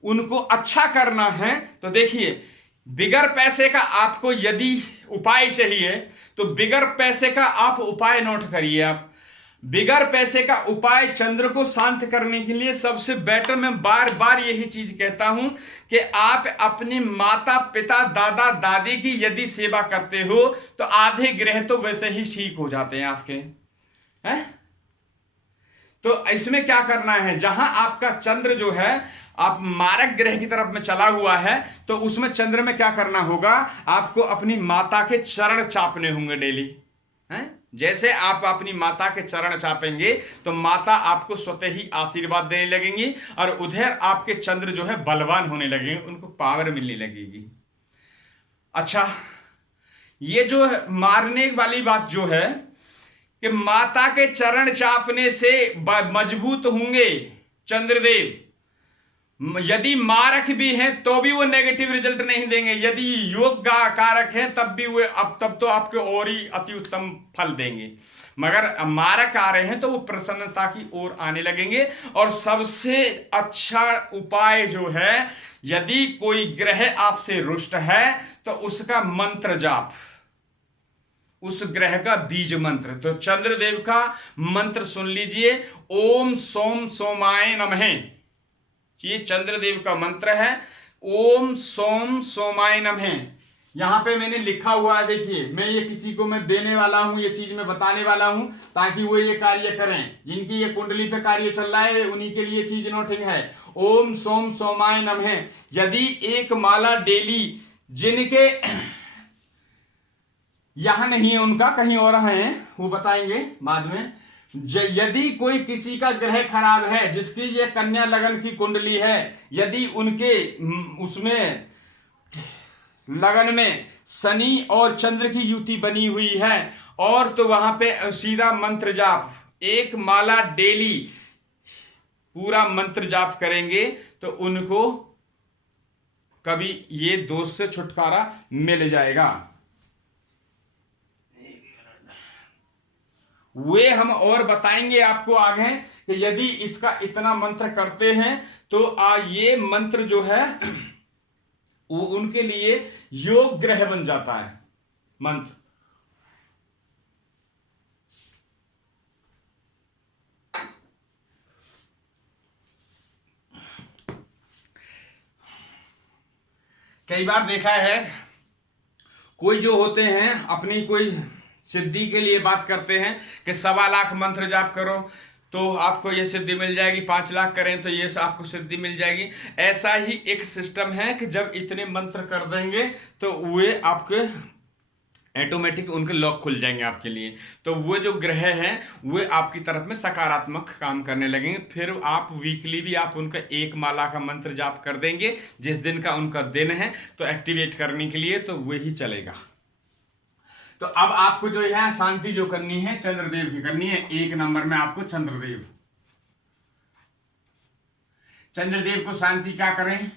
उनको अच्छा करना है। तो देखिए, बिगर पैसे का आपको यदि उपाय चाहिए तो बिगर पैसे का आप उपाय नोट करिए। आप बिगर पैसे का उपाय चंद्र को शांत करने के लिए सबसे बेटर, मैं बार बार यही चीज कहता हूं कि आप अपने माता पिता दादा दादी की यदि सेवा करते हो तो आधे ग्रह तो वैसे ही ठीक हो जाते हैं आपके, हैं? तो इसमें क्या करना है, जहां आपका चंद्र जो है आप मारक ग्रह की तरफ में चला हुआ है, तो उसमें चंद्र में क्या करना होगा, आपको अपनी माता के चरण चापने होंगे डेली, हैं? जैसे आप अपनी माता के चरण चापेंगे तो माता आपको स्वतः ही आशीर्वाद देने लगेंगी, और उधर आपके चंद्र जो है बलवान होने लगेंगे, उनको पावर मिलने लगेगी। अच्छा, ये जो मारने वाली बात जो है कि माता के चरण चापने से मजबूत होंगे चंद्रदेव, यदि मारक भी हैं तो भी वो नेगेटिव रिजल्ट नहीं देंगे, यदि योग कारक हैं तब भी वे तब तो आपके और ही अति उत्तम फल देंगे, मगर मारक आ रहे हैं तो वो प्रसन्नता की ओर आने लगेंगे। और सबसे अच्छा उपाय जो है, यदि कोई ग्रह आपसे रुष्ट है तो उसका मंत्र जाप, उस ग्रह का बीज मंत्र। तो चंद्रदेव का मंत्र सुन लीजिए, ओम सोम सोमाय नमः, ये चंद्रदेव का मंत्र है, ओम सोम सोमाय नमः। यहां पे मैंने लिखा हुआ है, देखिए, मैं ये किसी को मैं देने वाला हूं, ये चीज मैं बताने वाला हूं ताकि वो ये कार्य करें, जिनकी ये कुंडली पे कार्य चल रहा है उन्हीं के लिए चीज नोटिंग है। ओम सोम सोमाय नमः, यदि एक माला डेली, जिनके यहां नहीं है, उनका कहीं और है, वो बताएंगे बाद में, यदि कोई किसी का ग्रह खराब है, जिसकी ये कन्या लगन की कुंडली है, यदि उनके उसमें लगन में शनि और चंद्र की युति बनी हुई है, और तो वहां पे सीधा मंत्र जाप, एक माला डेली पूरा मंत्र जाप करेंगे तो उनको कभी ये दोष से छुटकारा मिल जाएगा। वे हम और बताएंगे आपको आगे कि यदि इसका इतना मंत्र करते हैं तो ये मंत्र जो है वो उनके लिए योग ग्रह बन जाता है मंत्र। कई बार देखा है, कोई जो होते हैं अपनी कोई सिद्धि के लिए बात करते हैं कि 1.25 लाख मंत्र जाप करो तो आपको ये सिद्धि मिल जाएगी, 5 लाख करें तो ये आपको सिद्धि मिल जाएगी। ऐसा ही एक सिस्टम है कि जब इतने मंत्र कर देंगे तो वे आपके ऑटोमेटिक उनके लॉक खुल जाएंगे आपके लिए। तो वो जो ग्रह हैं वे आपकी तरफ में सकारात्मक काम करने लगेंगे। फिर आप वीकली भी आप उनका 1 माला का मंत्र जाप कर देंगे, जिस दिन का उनका दिन है तो एक्टिवेट करने के लिए, तो वही चलेगा। तो अब आपको जो है शांति जो करनी है चंद्रदेव की करनी है। 1 नंबर में आपको चंद्रदेव को शांति क्या करें,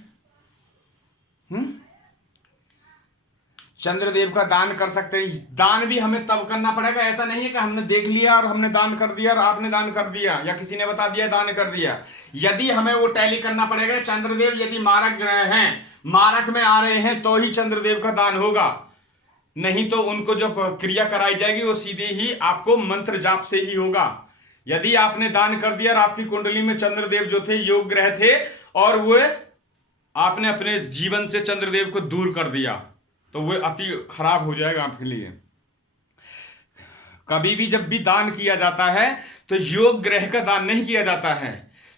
चंद्रदेव का दान कर सकते हैं। दान भी हमें तब करना पड़ेगा, ऐसा नहीं है कि हमने देख लिया और हमने दान कर दिया और आपने दान कर दिया या किसी ने बता दिया दान कर दिया। यदि हमें वो टैली करना पड़ेगा, चंद्रदेव यदि मारक ग्रह हैं, मारक में आ रहे हैं तो ही चंद्रदेव का दान होगा। नहीं तो उनको जो क्रिया कराई जाएगी वो सीधे ही आपको मंत्र जाप से ही होगा। यदि आपने दान कर दिया और आपकी कुंडली में चंद्रदेव जो थे योग ग्रह थे और वो आपने अपने जीवन से चंद्रदेव को दूर कर दिया तो वो अति खराब हो जाएगा आपके लिए। कभी भी जब भी दान किया जाता है तो योग ग्रह का दान नहीं किया जाता है।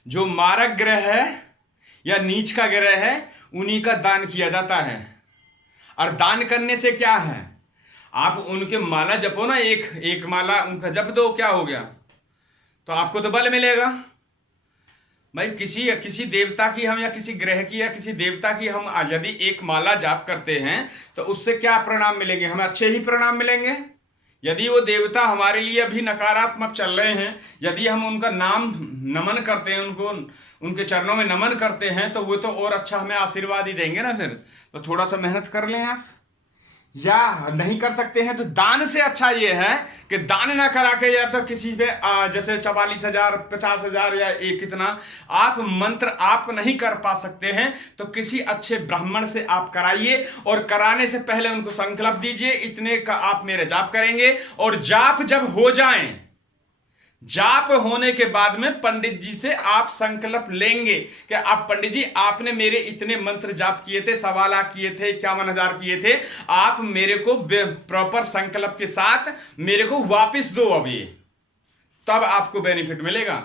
जो मारक ग्रह है या नीच का ग्रह है उन्हीं का दान किया जाता है। और दान करने से क्या है, आप उनके माला जपो ना, एक माला उनका जप दो, क्या हो गया, तो आपको तो बल मिलेगा। भाई किसी देवता की हम या किसी ग्रह की या किसी देवता की हम यदि एक माला जाप करते हैं तो उससे क्या परिणाम मिलेंगे, हमें अच्छे ही परिणाम मिलेंगे। यदि वो देवता हमारे लिए अभी नकारात्मक चल रहे हैं, यदि हम उनका नाम नमन करते हैं, उनको उनके चरणों में नमन करते हैं तो वो तो और अच्छा हमें आशीर्वाद ही देंगे ना। फिर तो थोड़ा सा मेहनत कर लें आप, या नहीं कर सकते हैं तो दान से अच्छा ये है कि दान ना करा के या तो किसी पे जैसे 44,000 50,000 या एक कितना आप मंत्र आप नहीं कर पा सकते हैं तो किसी अच्छे ब्राह्मण से आप कराइए और कराने से पहले उनको संकल्प दीजिए इतने का आप मेरे जाप करेंगे। और जाप जब हो जाएं, जाप होने के बाद में पंडित जी से आप संकल्प लेंगे कि आप पंडित जी आपने मेरे इतने मंत्र जाप किए थे, 1.25 लाख किए थे, 51,000 किए थे, आप मेरे को प्रॉपर संकल्प के साथ मेरे को वापस दो अभी, तब आपको बेनिफिट मिलेगा।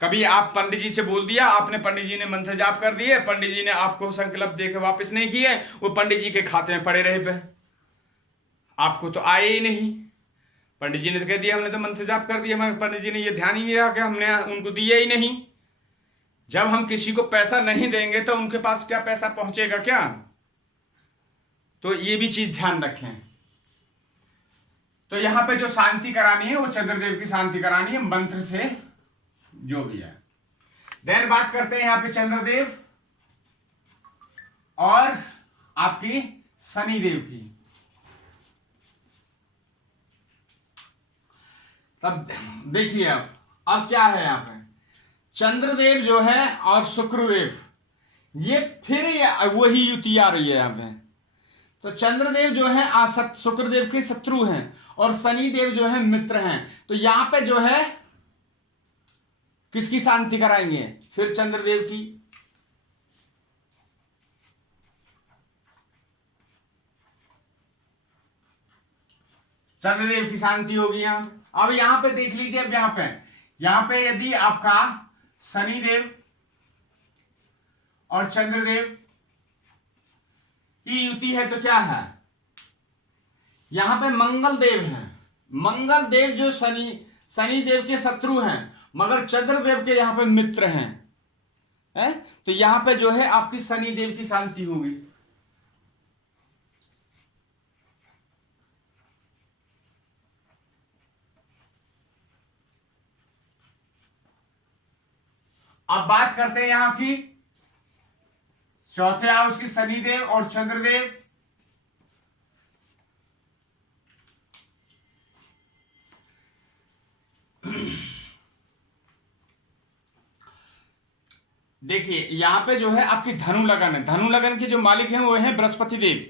कभी आप पंडित जी से बोल दिया, आपने पंडित जी ने मंत्र जाप कर दिए, पंडित जी ने आपको संकल्प देकर वापस नहीं किए, वो पंडित जी के खाते में पड़े रहे पे, आपको तो आए ही नहीं। पंडित जी ने तो कह दिया हमने तो मंत्र जाप कर दिया, हमारे पंडित जी ने ये ध्यान ही नहीं रखा, हमने उनको दिया ही नहीं। जब हम किसी को पैसा नहीं देंगे तो उनके पास क्या पैसा पहुंचेगा क्या, तो ये भी चीज ध्यान रखें। तो यहां पे जो शांति करानी है वो चंद्रदेव की शांति करानी है मंत्र से, जो भी है। देन बात करते हैं यहां पे चंद्रदेव और आपकी शनिदेव की। तब देखिए अब क्या है यहाँ पे, चंद्रदेव जो है और शुक्रदेव ये फिर वही युति आ रही है यहाँ पे। तो चंद्रदेव जो है शुक्रदेव के शत्रु हैं और शनिदेव जो है मित्र हैं। तो यहां पे जो है किसकी शांति कराएंगे, फिर चंद्रदेव की। चंद्रदेव की शांति होगी यहां। अब यहां पे देख लीजिए, अब यहां पे यदि आपका शनिदेव और चंद्रदेव की युति है तो क्या है, यहां पे मंगल देव हैं। मंगल देव जो शनिदेव के शत्रु हैं मगर चंद्रदेव के यहां पे मित्र हैं, है? तो यहां पे जो है आपकी शनिदेव की शांति होगी। अब बात करते हैं यहां की चौथे हाउस की शनिदेव और चंद्रदेव। देखिए यहां पे जो है आपकी धनु लगन है, धनु लगन के जो मालिक हैं वो है बृहस्पति देव।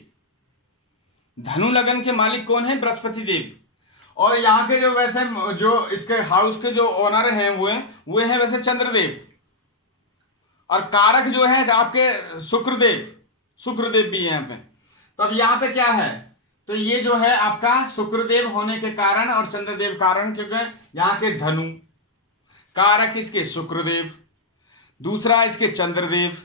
धनु लगन के मालिक कौन है, बृहस्पति देव। और यहाँ के जो वैसे जो इसके हाउस के जो ओनर हैं वो हैं वैसे चंद्रदेव। और कारक जो है आपके शुक्रदेव भी है यहाँ पे। तो अब यहाँ पे क्या है, तो ये जो है आपका शुक्रदेव होने के कारण और चंद्रदेव कारण, क्योंकि यहाँ के धनु कारक इसके शुक्रदेव, दूसरा इसके चंद्रदेव।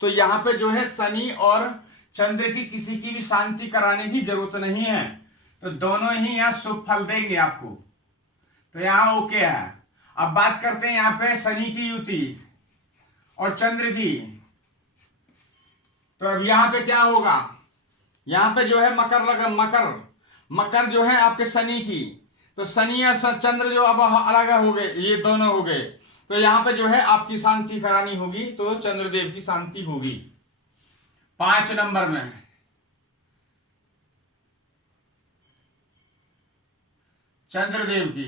तो यहाँ पे जो है शनि और चंद्र की किसी की भी शांति कराने की जरूरत नहीं है, तो दोनों ही यहाँ शुभ फल देंगे आपको। तो यहाँ ओके है। अब बात करते हैं यहाँ पे शनि की युति और चंद्र की। तो अब यहां पे क्या होगा, यहां पे जो है मकर जो है आपके शनि की। तो शनि और चंद्र जो अब अलग हो गए, ये दोनों हो गए। तो यहां पे जो है आपकी शांति करानी होगी, तो चंद्रदेव की शांति होगी 5 नंबर में। चंद्रदेव की।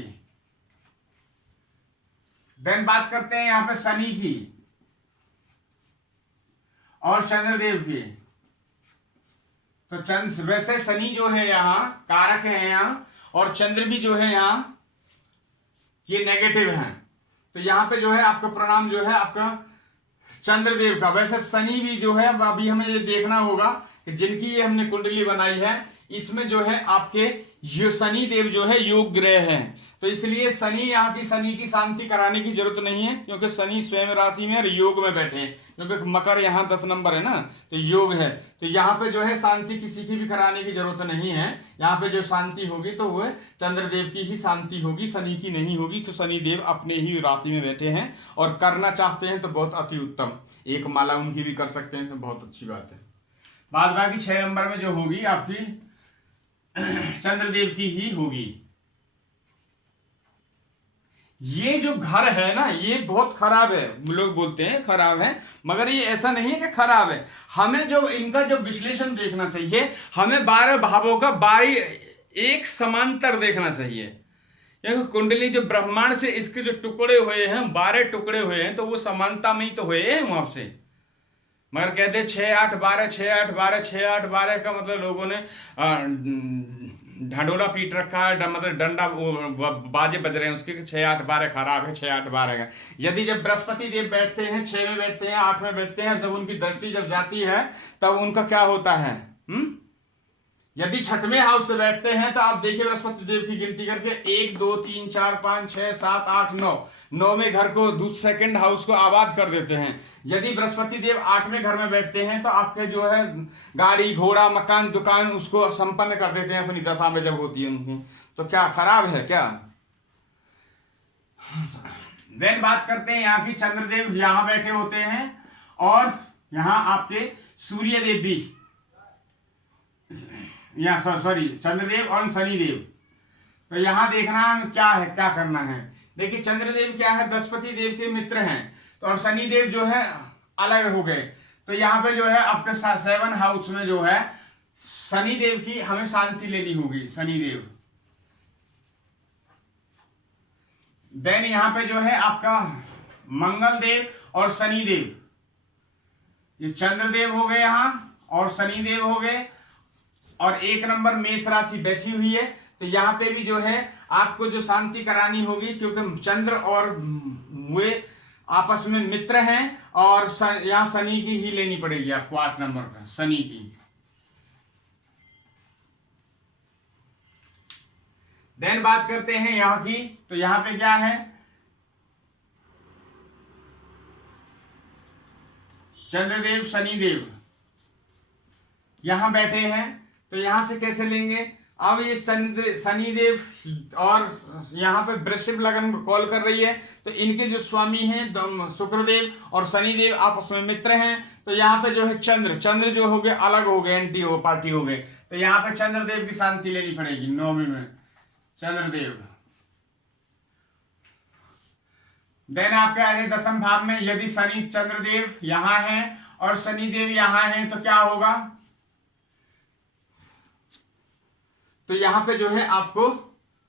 देन बात करते हैं यहां पे शनि की और चंद्रदेव की। तो चंद्र वैसे शनि जो है यहाँ कारक है यहाँ, और चंद्र भी जो है यहाँ ये नेगेटिव है। तो यहाँ पे जो है आपका प्रणाम जो है आपका चंद्रदेव का। वैसे शनि भी जो है अभी हमें ये देखना होगा कि जिनकी ये हमने कुंडली बनाई है इसमें जो है आपके ये शनि देव जो है योग ग्रह हैं, तो इसलिए शनि यहाँ की शनि की शांति कराने की जरूरत नहीं है, क्योंकि शनि स्वयं राशि में और योग में बैठे हैं, क्योंकि मकर यहाँ 10 नंबर है ना, तो योग है। तो यहाँ पे जो है शांति किसी की भी कराने की जरूरत नहीं है। यहाँ पे जो शांति होगी तो वह चंद्रदेव की ही शांति होगी, शनि की नहीं होगी, तो शनि देव अपने ही राशि में बैठे हैं और करना चाहते हैं तो बहुत अति उत्तम, एक माला उनकी भी कर सकते हैं तो बहुत अच्छी बात है। बाद बाकी 6 नंबर में जो होगी आपकी चंद्रदेव की ही होगी। ये जो घर है ना ये बहुत खराब है, लोग बोलते हैं खराब है, मगर ये ऐसा नहीं है कि खराब है। हमें जो इनका जो विश्लेषण देखना चाहिए, हमें 12 भावों का 12 एक समांतर देखना चाहिए, क्योंकि कुंडली जो ब्रह्मांड से इसके जो टुकड़े हुए हैं 12 टुकड़े हुए हैं, तो वो समानता में ही तो हुए हैं वहां से। मगर कहते 6 8 12 6 8 12 6 8 12 का मतलब लोगों ने ढंडोला पीट रखा है, मतलब डंडा बाजे बज रहे हैं उसके 6 8 12 खराब है 6 8 12 का। यदि जब बृहस्पति देव बैठते हैं 6 में बैठते हैं 8 में बैठते हैं, तब उनकी दृष्टि जब जाती है तब उनका क्या होता है। यदि 6वें हाउस से बैठते हैं तो आप देखिए बृहस्पति देव की गिनती करके 1 2 3 4 5 6 7 8 9, 9वें घर को दूसरे सेकंड हाउस को आबाद कर देते हैं। यदि बृहस्पति देव 8वें घर में बैठते हैं तो आपके जो है गाड़ी घोड़ा मकान दुकान उसको संपन्न कर देते हैं अपनी दशा में जब होती है उनकी, तो क्या खराब है क्या। देन बात करते हैं यहाँ की चंद्रदेव यहाँ बैठे होते हैं और यहाँ आपके सूर्य देव भी, या सॉरी चंद्रदेव और शनिदेव। तो यहां देखना क्या है, क्या करना है। देखिए चंद्रदेव क्या है, बृहस्पति देव के मित्र हैं, तो और शनिदेव जो है अलग हो गए। तो यहाँ पे जो है आपके 7 हाउस में जो है शनिदेव की हमें शांति लेनी होगी, शनिदेव। देन यहाँ पे जो है आपका मंगल देव और शनिदेव, ये चंद्रदेव हो गए यहाँ और शनिदेव हो गए, और 1 नंबर मेष राशि बैठी हुई है। तो यहाँ पे भी जो है आपको जो शांति करानी होगी, क्योंकि चंद्र और वे आपस में मित्र हैं, और यहाँ शनि की ही लेनी पड़ेगी आपको 8 नंबर का शनि की। देन बात करते हैं यहाँ की, तो यहाँ पे क्या है, चंद्रदेव शनिदेव यहां बैठे हैं। तो यहां से कैसे लेंगे, अब ये शनिदेव और यहाँ पे वृषभ लगन कॉल कर रही है, तो इनके जो स्वामी हैं शुक्रदेव और शनिदेव आपस में मित्र हैं। तो यहाँ पे जो है चंद्र जो हो गए अलग हो गए, एंटी हो पार्टी हो गए। तो यहाँ पे चंद्रदेव की शांति लेनी पड़ेगी 9वीं में चंद्रदेव। देन आपके आगे 10वें भाव में यदि शनि चंद्रदेव यहाँ है और शनिदेव यहाँ है तो क्या होगा, तो यहां पे जो है आपको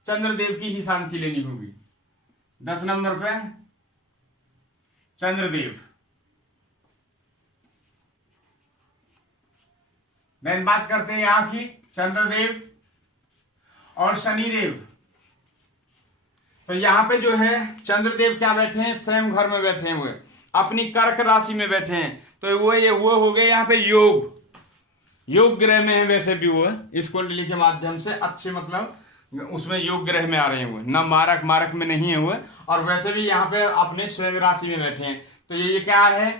चंद्रदेव की ही शांति लेनी होगी। 10 नंबर पे चंद्रदेव। देन बात करते हैं यहां की चंद्रदेव और शनिदेव। तो यहां पे जो है चंद्रदेव क्या बैठे हैं, सेम घर में बैठे हैं, हुए अपनी कर्क राशि में बैठे हैं। तो वो हो गए यहाँ पे योग ग्रह में है। वैसे भी वो इस कुंडली के माध्यम से अच्छे मतलब उसमें योग ग्रह में आ रहे हैं, वो न मारक में नहीं है वो, और वैसे भी यहाँ पे अपने स्वयं राशि में बैठे हैं। तो ये क्या है,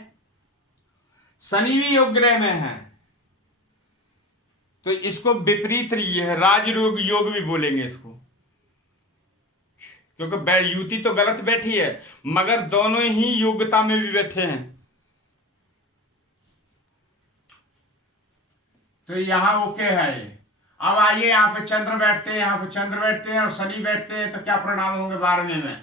शनि भी योग ग्रह में है, तो इसको विपरीत ये है, राजयोग योग भी बोलेंगे इसको, क्योंकि युति तो गलत बैठी है मगर दोनों ही योग्यता में भी बैठे हैं। तो यहाँ ओके है। अब आइए यहाँ पे चंद्र बैठते हैं, यहाँ पे चंद्र बैठते हैं और शनि बैठते हैं, तो क्या परिणाम होंगे 12वें में।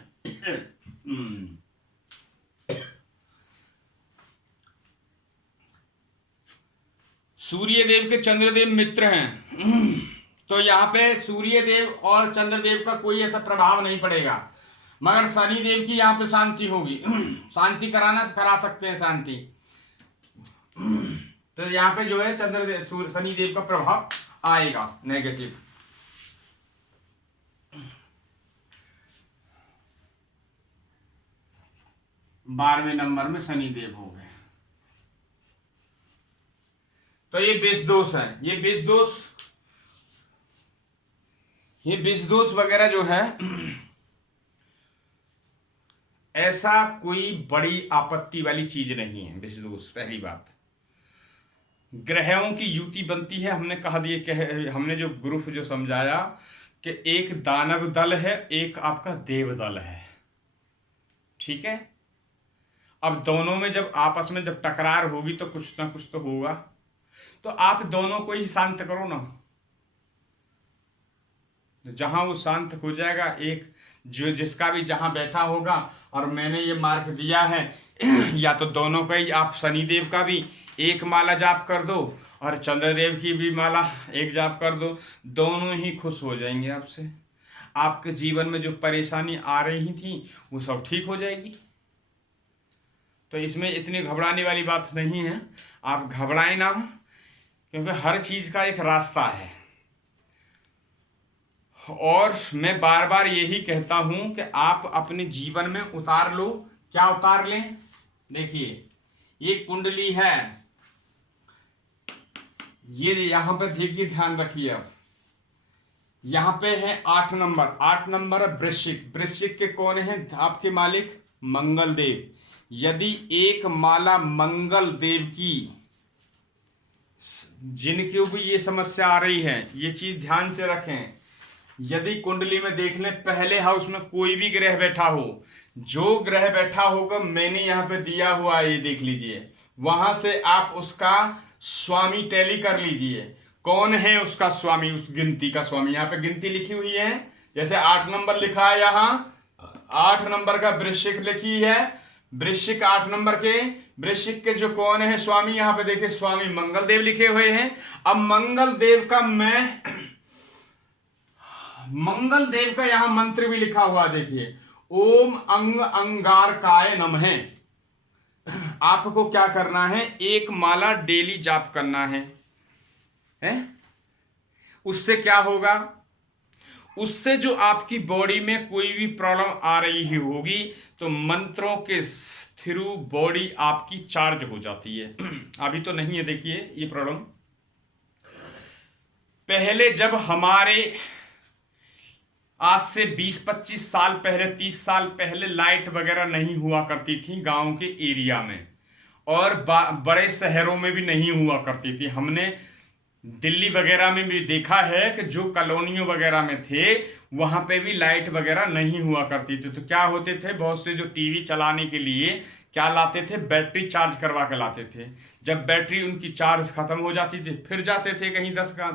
सूर्य देव के चंद्रदेव मित्र हैं, तो यहाँ पे सूर्य देव और चंद्रदेव का कोई ऐसा प्रभाव नहीं पड़ेगा, मगर शनि देव की यहाँ पे शांति होगी। शांति करा सकते हैं शांति। तो यहाँ पे जो है शनिदेव का प्रभाव आएगा नेगेटिव। 12वें नंबर में शनिदेव हो गए। तो ये विष दोष है, ये विष दोष वगैरह जो है ऐसा कोई बड़ी आपत्ति वाली चीज नहीं है। विष दोष, पहली बात, ग्रहों की युति बनती है। हमने कहा दिए, हमने जो ग्रुप जो समझाया कि एक दानव दल है, एक आपका देव दल है, ठीक है। अब दोनों में जब आपस में जब टकरार होगी तो कुछ ना कुछ तो होगा, तो आप दोनों को ही शांत करो ना। जहां वो शांत हो जाएगा, एक जो जिसका भी जहां बैठा होगा, और मैंने ये मार्क दिया है या तो दोनों का ही आप शनिदेव का भी एक माला जाप कर दो और चंद्रदेव की भी माला एक जाप कर दो, दोनों ही खुश हो जाएंगे आपसे। आपके जीवन में जो परेशानी आ रही थी वो सब ठीक हो जाएगी। तो इसमें इतनी घबराने वाली बात नहीं है, आप घबराएं ना, क्योंकि हर चीज का एक रास्ता है। और मैं बार बार यही कहता हूं कि आप अपने जीवन में उतार लो। क्या उतार लें? देखिए, ये कुंडली है, ये यहां पर देखिए, ध्यान रखिए। अब यहां पे है 8 नंबर, 8 नंबर है वृश्चिक। वृश्चिक के कौन है आपके मालिक? मंगल देव। यदि एक माला मंगल देव की, जिनकी भी ये समस्या आ रही है, ये चीज ध्यान से रखें। यदि कुंडली में देख लें, पहले हाउस में कोई भी ग्रह बैठा हो, जो ग्रह बैठा होगा मैंने यहाँ पे दिया हुआ है, ये देख लीजिए, वहां से आप उसका स्वामी टैली कर लीजिए। कौन है उसका स्वामी, उस गिनती का स्वामी? यहाँ पे गिनती लिखी हुई है, जैसे 8 नंबर लिखा है, यहाँ 8 नंबर का वृश्चिक लिखी है, वृश्चिक 8 नंबर के, वृश्चिक के जो कौन है स्वामी, यहाँ पे देखिए स्वामी मंगल देव लिखे हुए हैं। अब मंगल देव का मंगल देव का यहां मंत्र भी लिखा हुआ, देखिए, ओम अंग अंगारकाय नमः। आपको क्या करना है? एक माला डेली जाप करना है? उससे क्या होगा? उससे जो आपकी बॉडी में कोई भी प्रॉब्लम आ रही होगी तो मंत्रों के थ्रू बॉडी आपकी चार्ज हो जाती है। अभी तो नहीं है, देखिए ये प्रॉब्लम। पहले जब हमारे आज से 20-25 साल पहले, 30 साल पहले लाइट वगैरह नहीं हुआ करती थी गांव के एरिया में, और बड़े शहरों में भी नहीं हुआ करती थी। हमने दिल्ली वगैरह में भी देखा है कि जो कॉलोनियों वगैरह में थे वहां पे भी लाइट वगैरह नहीं हुआ करती थी। तो क्या होते थे, बहुत से जो टीवी चलाने के लिए क्या लाते थे? बैटरी चार्ज करवा के लाते थे। जब बैटरी उनकी चार्ज खत्म हो जाती थी, फिर जाते थे कहीं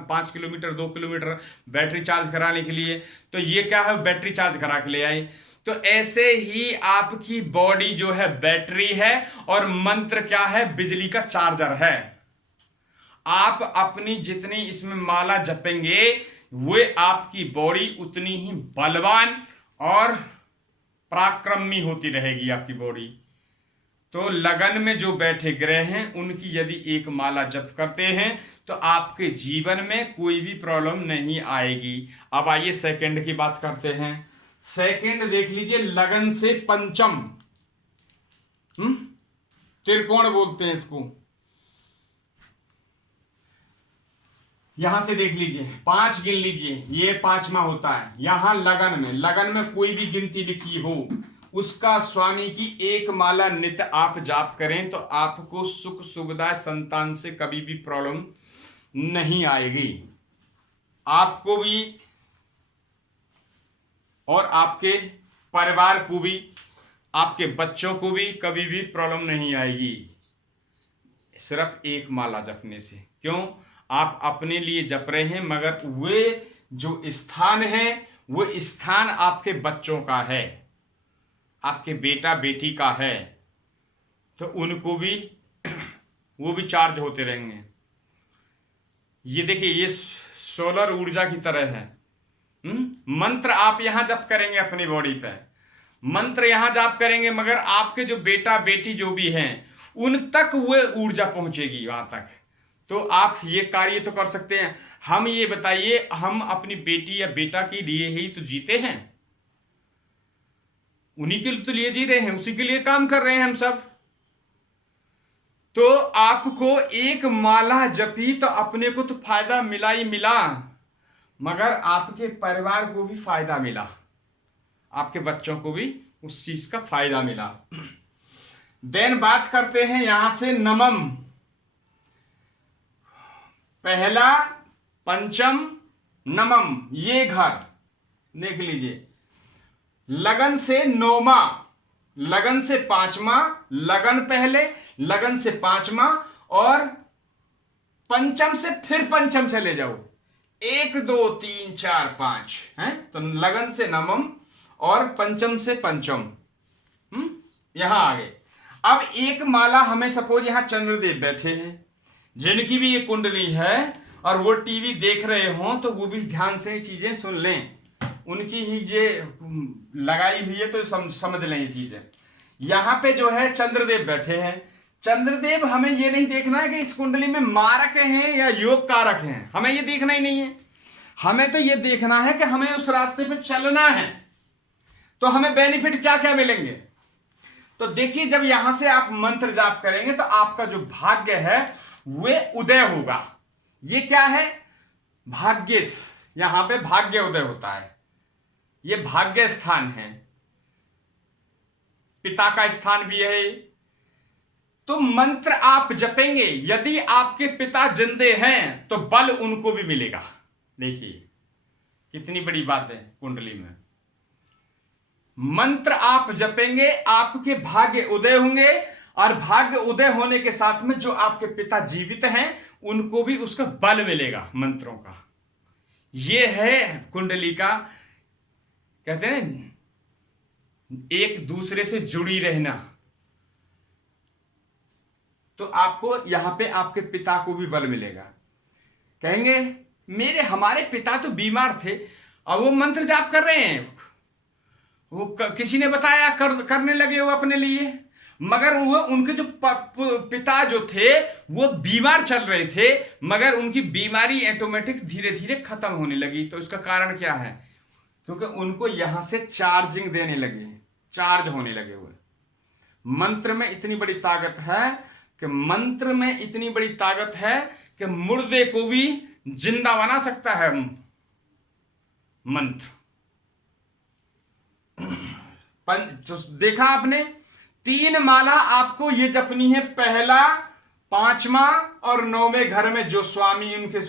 5 किलोमीटर 2 किलोमीटर बैटरी चार्ज कराने के लिए। तो ये क्या है, बैटरी चार्ज करा के ले आए। तो ऐसे ही आपकी बॉडी जो है बैटरी है, और मंत्र क्या है? बिजली का चार्जर है। आप अपनी जितनी इसमें माला जपेंगे, वो आपकी बॉडी उतनी ही बलवान और पराक्रमी होती रहेगी आपकी बॉडी। तो लगन में जो बैठे ग्रह हैं, उनकी यदि एक माला जप करते हैं तो आपके जीवन में कोई भी प्रॉब्लम नहीं आएगी। अब आइए सेकंड की बात करते हैं। सेकंड देख लीजिए, लगन से पंचम, त्रिकोण बोलते हैं इसको। यहां से देख लीजिए, 5 गिन लीजिए, ये 5वां होता है। यहां लगन में कोई भी गिनती लिखी हो, उसका स्वामी की एक माला नित्य आप जाप करें तो आपको सुख सुविधा संतान से कभी भी प्रॉब्लम नहीं आएगी। आपको भी और आपके परिवार को भी, आपके बच्चों को भी कभी भी प्रॉब्लम नहीं आएगी, सिर्फ एक माला जपने से। क्यों? आप अपने लिए जप रहे हैं, मगर वे जो स्थान है वो स्थान आपके बच्चों का है, आपके बेटा बेटी का है, तो उनको भी वो भी चार्ज होते रहेंगे। ये देखिए, ये सोलर ऊर्जा की तरह है। मंत्र आप यहां जप करेंगे अपनी बॉडी पे, मंत्र यहां जाप करेंगे, मगर आपके जो बेटा बेटी जो भी हैं उन तक वो ऊर्जा पहुंचेगी वहां तक। तो आप ये कार्य तो कर सकते हैं। हम ये बताइए, हम अपनी बेटी या बेटा के लिए ही तो जीते हैं, उन्हीं के तो लिए जी रहे हैं, उसी के लिए काम कर रहे हैं हम सब। तो आपको एक माला जपी तो अपने को तो फायदा मिला ही मिला, मगर आपके परिवार को भी फायदा मिला, आपके बच्चों को भी उस चीज का फायदा मिला। देन बात करते हैं यहां से नमम, पहला, पंचम, नवम, ये घर देख लीजिए। लगन से नौमा, लगन से पांचवा, लगन पहले, लगन से पांचवा, और पंचम से फिर पंचम चले जाओ, 1 2 3 4 5 है, तो लगन से नवम और पंचम से पंचम, यहां आ गए। अब एक माला हमें सपोज यहां चंद्रदेव बैठे हैं, जिनकी भी ये कुंडली है और वो टीवी देख रहे हो तो वो भी ध्यान से चीजें सुन लें, उनकी ही ये लगाई हुई है तो समझ लें ये चीजें। यहां पे जो है चंद्रदेव बैठे हैं। चंद्रदेव हमें ये नहीं देखना है कि इस कुंडली में मारक हैं या योग कारक हैं, हमें ये देखना ही नहीं है। हमें तो ये देखना है कि हमें उस रास्ते पे चलना है, तो हमें बेनिफिट क्या क्या मिलेंगे। तो देखिए, जब यहां से आप मंत्र जाप करेंगे तो आपका जो भाग्य है वे उदय होगा। ये क्या है? भाग्य, यहां पे भाग्य उदय होता है, ये भाग्य स्थान है, पिता का स्थान भी है। तो मंत्र आप जपेंगे, यदि आपके पिता जिंदे हैं तो बल उनको भी मिलेगा। देखिए कितनी बड़ी बात है कुंडली में। मंत्र आप जपेंगे, आपके भाग्य उदय होंगे, और भाग्य उदय होने के साथ में जो आपके पिता जीवित हैं उनको भी उसका बल मिलेगा मंत्रों का। यह है कुंडली का, कहते हैं एक दूसरे से जुड़ी रहना। तो आपको यहां पे आपके पिता को भी बल मिलेगा। कहेंगे हमारे पिता तो बीमार थे, अब वो मंत्र जाप कर रहे हैं, वो किसी ने बताया करने लगे वो अपने लिए, मगर वो उनके जो पिता जो थे वो बीमार चल रहे थे, मगर उनकी बीमारी ऑटोमेटिक धीरे धीरे खत्म होने लगी। तो इसका कारण क्या है? क्योंकि उनको यहां से चार्जिंग देने लगे, चार्ज होने लगे हुए। मंत्र में इतनी बड़ी ताकत है कि मंत्र में इतनी बड़ी ताकत है कि मुर्दे को भी जिंदा बना सकता है मंत्र। तो देखा आपने, 3 माला आपको ये जपनी है, पहला, 5वां और 9वें घर में जो स्वामी उनके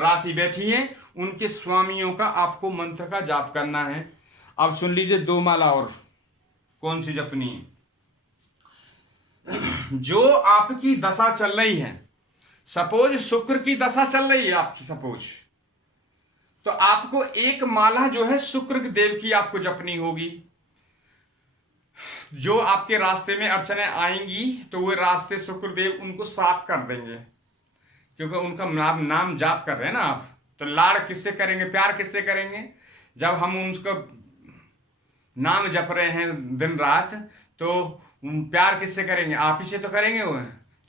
राशि बैठी हैं उनके स्वामियों का आपको मंत्र का जाप करना है। अब सुन लीजिए 2 माला और कौन सी जपनी है। जो आपकी दशा चल रही है, सपोज शुक्र की दशा चल रही है आपकी सपोज, तो आपको एक माला जो है शुक्र देव की आपको जपनी होगी। जो आपके रास्ते में अड़चने आएंगी तो वो रास्ते शुक्रदेव उनको साफ कर देंगे, क्योंकि उनका नाम जाप कर रहे हैं ना आप। तो लाड़ किससे करेंगे, प्यार किससे करेंगे? जब हम उनका नाम जप रहे हैं दिन रात, तो प्यार किससे करेंगे? आप ही से तो करेंगे वो।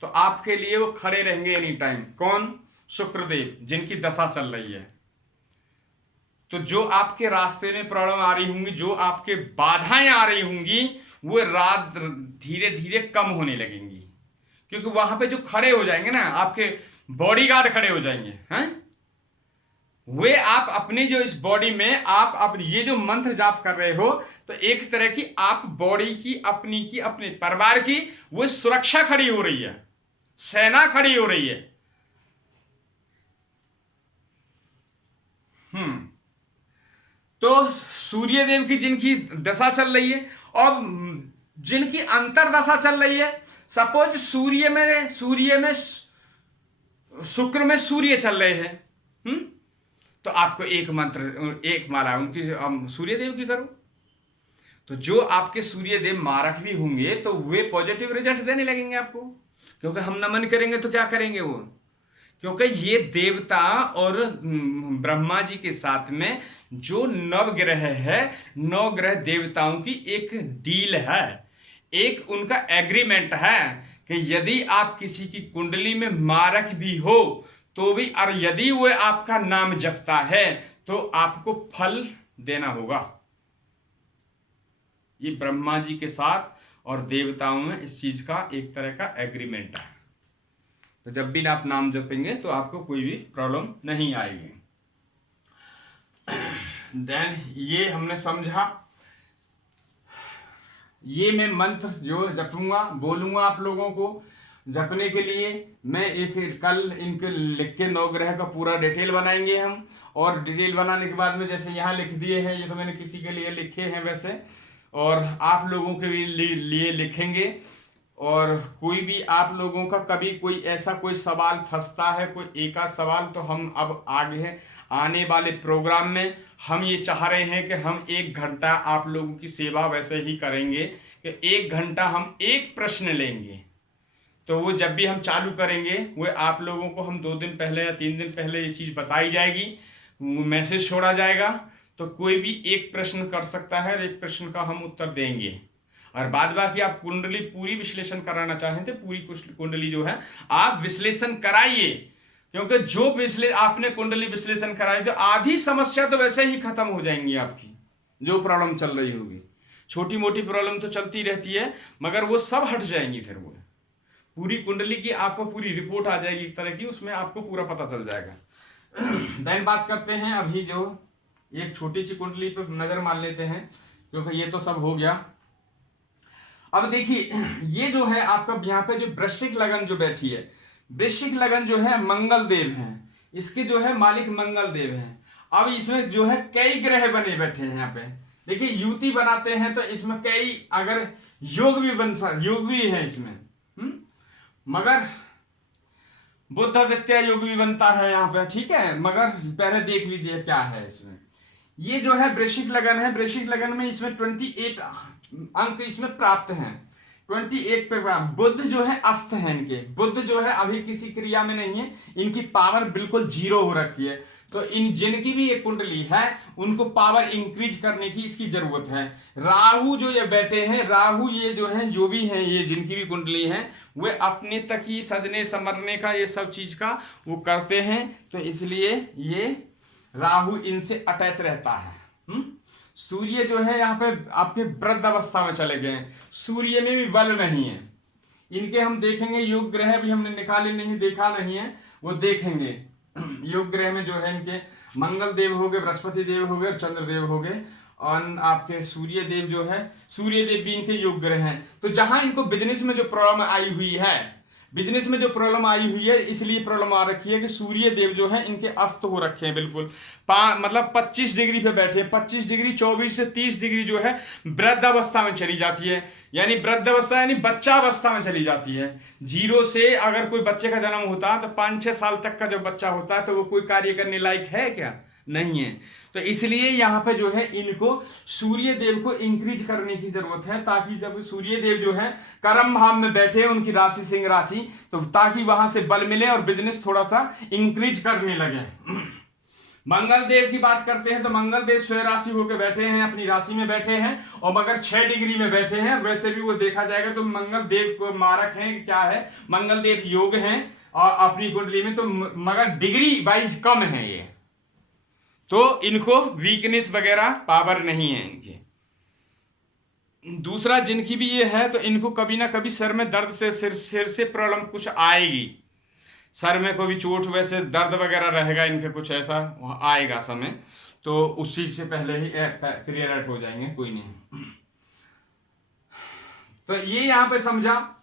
तो आपके लिए वो खड़े रहेंगे एनी टाइम। कौन? शुक्रदेव, जिनकी दशा चल रही है। तो जो आपके रास्ते में प्रॉब्लम आ रही होंगी, जो आपके बाधाएं आ रही होंगी, वो रात धीरे धीरे कम होने लगेंगी, क्योंकि वहां पे जो खड़े हो जाएंगे ना, आपके बॉडीगार्ड खड़े हो जाएंगे हैं। वे आप अपनी जो इस बॉडी में आप ये जो मंत्र जाप कर रहे हो, तो एक तरह की आप बॉडी की अपने परिवार की वो सुरक्षा खड़ी हो रही है, सेना खड़ी हो रही है। तो सूर्य देव की जिनकी दशा चल रही है और जिनकी अंतर दशा चल रही है, सपोज सूर्य में शुक्र में सूर्य चल रहे हैं, तो आपको एक मंत्र, एक माला उनकी सूर्य देव की करो। तो जो आपके सूर्य देव मारक भी होंगे तो वे पॉजिटिव रिजल्ट देने लगेंगे आपको, क्योंकि हम नमन करेंगे तो क्या करेंगे वो, क्योंकि ये देवता और ब्रह्मा जी के साथ में जो 9 ग्रह है, 9 ग्रह देवताओं की एक डील है, एक उनका एग्रीमेंट है कि यदि आप किसी की कुंडली में मारक भी हो तो भी, और यदि वो आपका नाम जपता है तो आपको फल देना होगा। ये ब्रह्मा जी के साथ और देवताओं में इस चीज का एक तरह का एग्रीमेंट है। तो जब भी आप नाम जपेंगे तो आपको कोई भी प्रॉब्लम नहीं आएगी। देन ये हमने समझा। ये मैं मंत्र जो जपूंगा बोलूंगा आप लोगों को जपने के लिए, मैं एक कल इनके लिख के 9 ग्रह का पूरा डिटेल बनाएंगे हम। और डिटेल बनाने के बाद में जैसे यहाँ लिख दिए हैं, ये तो मैंने किसी के लिए लिखे हैं वैसे, और आप लोगों के लिए लिखेंगे। और कोई भी आप लोगों का कभी कोई ऐसा कोई सवाल फंसता है, कोई एका सवाल, तो हम अब आगे आने वाले प्रोग्राम में हम ये चाह रहे हैं कि हम 1 घंटा आप लोगों की सेवा वैसे ही करेंगे कि 1 घंटा हम एक प्रश्न लेंगे। तो वो जब भी हम चालू करेंगे वो आप लोगों को हम 2 दिन पहले या 3 दिन पहले ये चीज़ बताई जाएगी, मैसेज छोड़ा जाएगा। तो कोई भी एक प्रश्न कर सकता है, एक प्रश्न का हम उत्तर देंगे। और बाद बाकी आप कुंडली पूरी विश्लेषण कराना चाहें तो पूरी कुंडली जो है आप विश्लेषण कराइए, क्योंकि जो आपने कुंडली विश्लेषण कराई तो आधी समस्या तो वैसे ही खत्म हो जाएंगी आपकी। जो प्रॉब्लम चल रही होगी, छोटी मोटी प्रॉब्लम तो चलती रहती है, मगर वो सब हट जाएंगी। फिर वो पूरी कुंडली की आपको पूरी रिपोर्ट आ जाएगी एक तरह की, उसमें आपको पूरा पता चल जाएगा। देन बात करते हैं अभी जो एक छोटी सी कुंडली पर नजर मार लेते हैं, क्योंकि ये तो सब हो गया। अब देखिए ये जो है आपका यहाँ पे जो वृश्चिक लगन जो बैठी है, वृश्चिक लगन जो है मंगल देव है, इसके जो है मालिक मंगल देव है। अब इसमें जो है कई ग्रह बने बैठे हैं। यहाँ पे देखिए युति बनाते हैं तो इसमें कई अगर योग भी है इसमें, मगर बुधादित्य योग भी बनता है यहाँ पे, ठीक है। मगर पहले देख लीजिए क्या है इसमें। ये जो है वृश्चिक लगन है, वृश्चिक लगन में इसमें 28 अंक इसमें प्राप्त हैं, 28 पे प्राप्त। बुध जो है अस्त है इनके, बुध जो है अभी किसी क्रिया में नहीं है, इनकी पावर बिल्कुल 0 हो रखी है। तो इन जिनकी भी ये कुंडली है उनको पावर इंक्रीज करने की इसकी जरूरत है। राहु जो ये बैठे हैं, राहु ये जो है जो भी हैं ये जिनकी भी कुंडली है वे अपने तक ही सजने संवरने का ये सब चीज का वो करते हैं, तो इसलिए ये राहु इनसे अटैच रहता है। सूर्य जो है यहाँ पे आपके वृद्ध अवस्था में चले गए हैं, सूर्य में भी बल नहीं है इनके। हम देखेंगे योग ग्रह भी हमने निकाले नहीं, देखा नहीं है, वो देखेंगे। योग ग्रह में जो है इनके मंगल देव हो गए, बृहस्पति देव हो गए और चंद्र देव हो गए, और आपके सूर्य देव जो है, सूर्य देव भी इनके योग ग्रह हैं। तो जहां इनको बिजनेस में जो प्रॉब्लम आई हुई है, बिजनेस में जो प्रॉब्लम आई हुई है, इसलिए प्रॉब्लम आ रखी है कि सूर्य देव जो है इनके अस्त हो रखे हैं बिल्कुल। मतलब 25 डिग्री पे बैठे हैं, 25 डिग्री 24 से 30 डिग्री जो है वृद्ध अवस्था में चली जाती है, यानी वृद्ध अवस्था यानी बच्चा अवस्था में चली जाती है। 0 से अगर कोई बच्चे का जन्म होता है तो 5-6 साल तक का जब बच्चा होता है तो वो कोई कार्य करने लायक है क्या? नहीं है। तो इसलिए यहाँ पे जो है इनको सूर्य देव को इंक्रीज करने की जरूरत है, ताकि जब सूर्य देव जो है कर्म भाव में बैठे उनकी राशि सिंह राशि, तो ताकि वहां से बल मिले और बिजनेस थोड़ा सा इंक्रीज करने लगे। मंगल देव की बात करते हैं तो मंगल देव स्वयं राशि होकर बैठे हैं, अपनी राशि में बैठे हैं, और मगर 6 डिग्री में बैठे हैं। वैसे भी वो देखा जाएगा तो मंगल देव को मारक है, क्या है, मंगल देव योग हैं और अपनी कुंडली में, तो मगर डिग्री वाइज कम है ये, तो इनको वीकनेस वगैरह पावर नहीं है इनकी। दूसरा जिनकी भी ये है तो इनको कभी ना कभी सर में दर्द से सिर से प्रॉब्लम कुछ आएगी, सर में कोई भी चोट वैसे दर्द वगैरह रहेगा इनके, कुछ ऐसा आएगा समय, तो उस चीज से पहले ही क्लियर आउट हो जाएंगे, कोई नहीं। तो ये यहां पे समझा।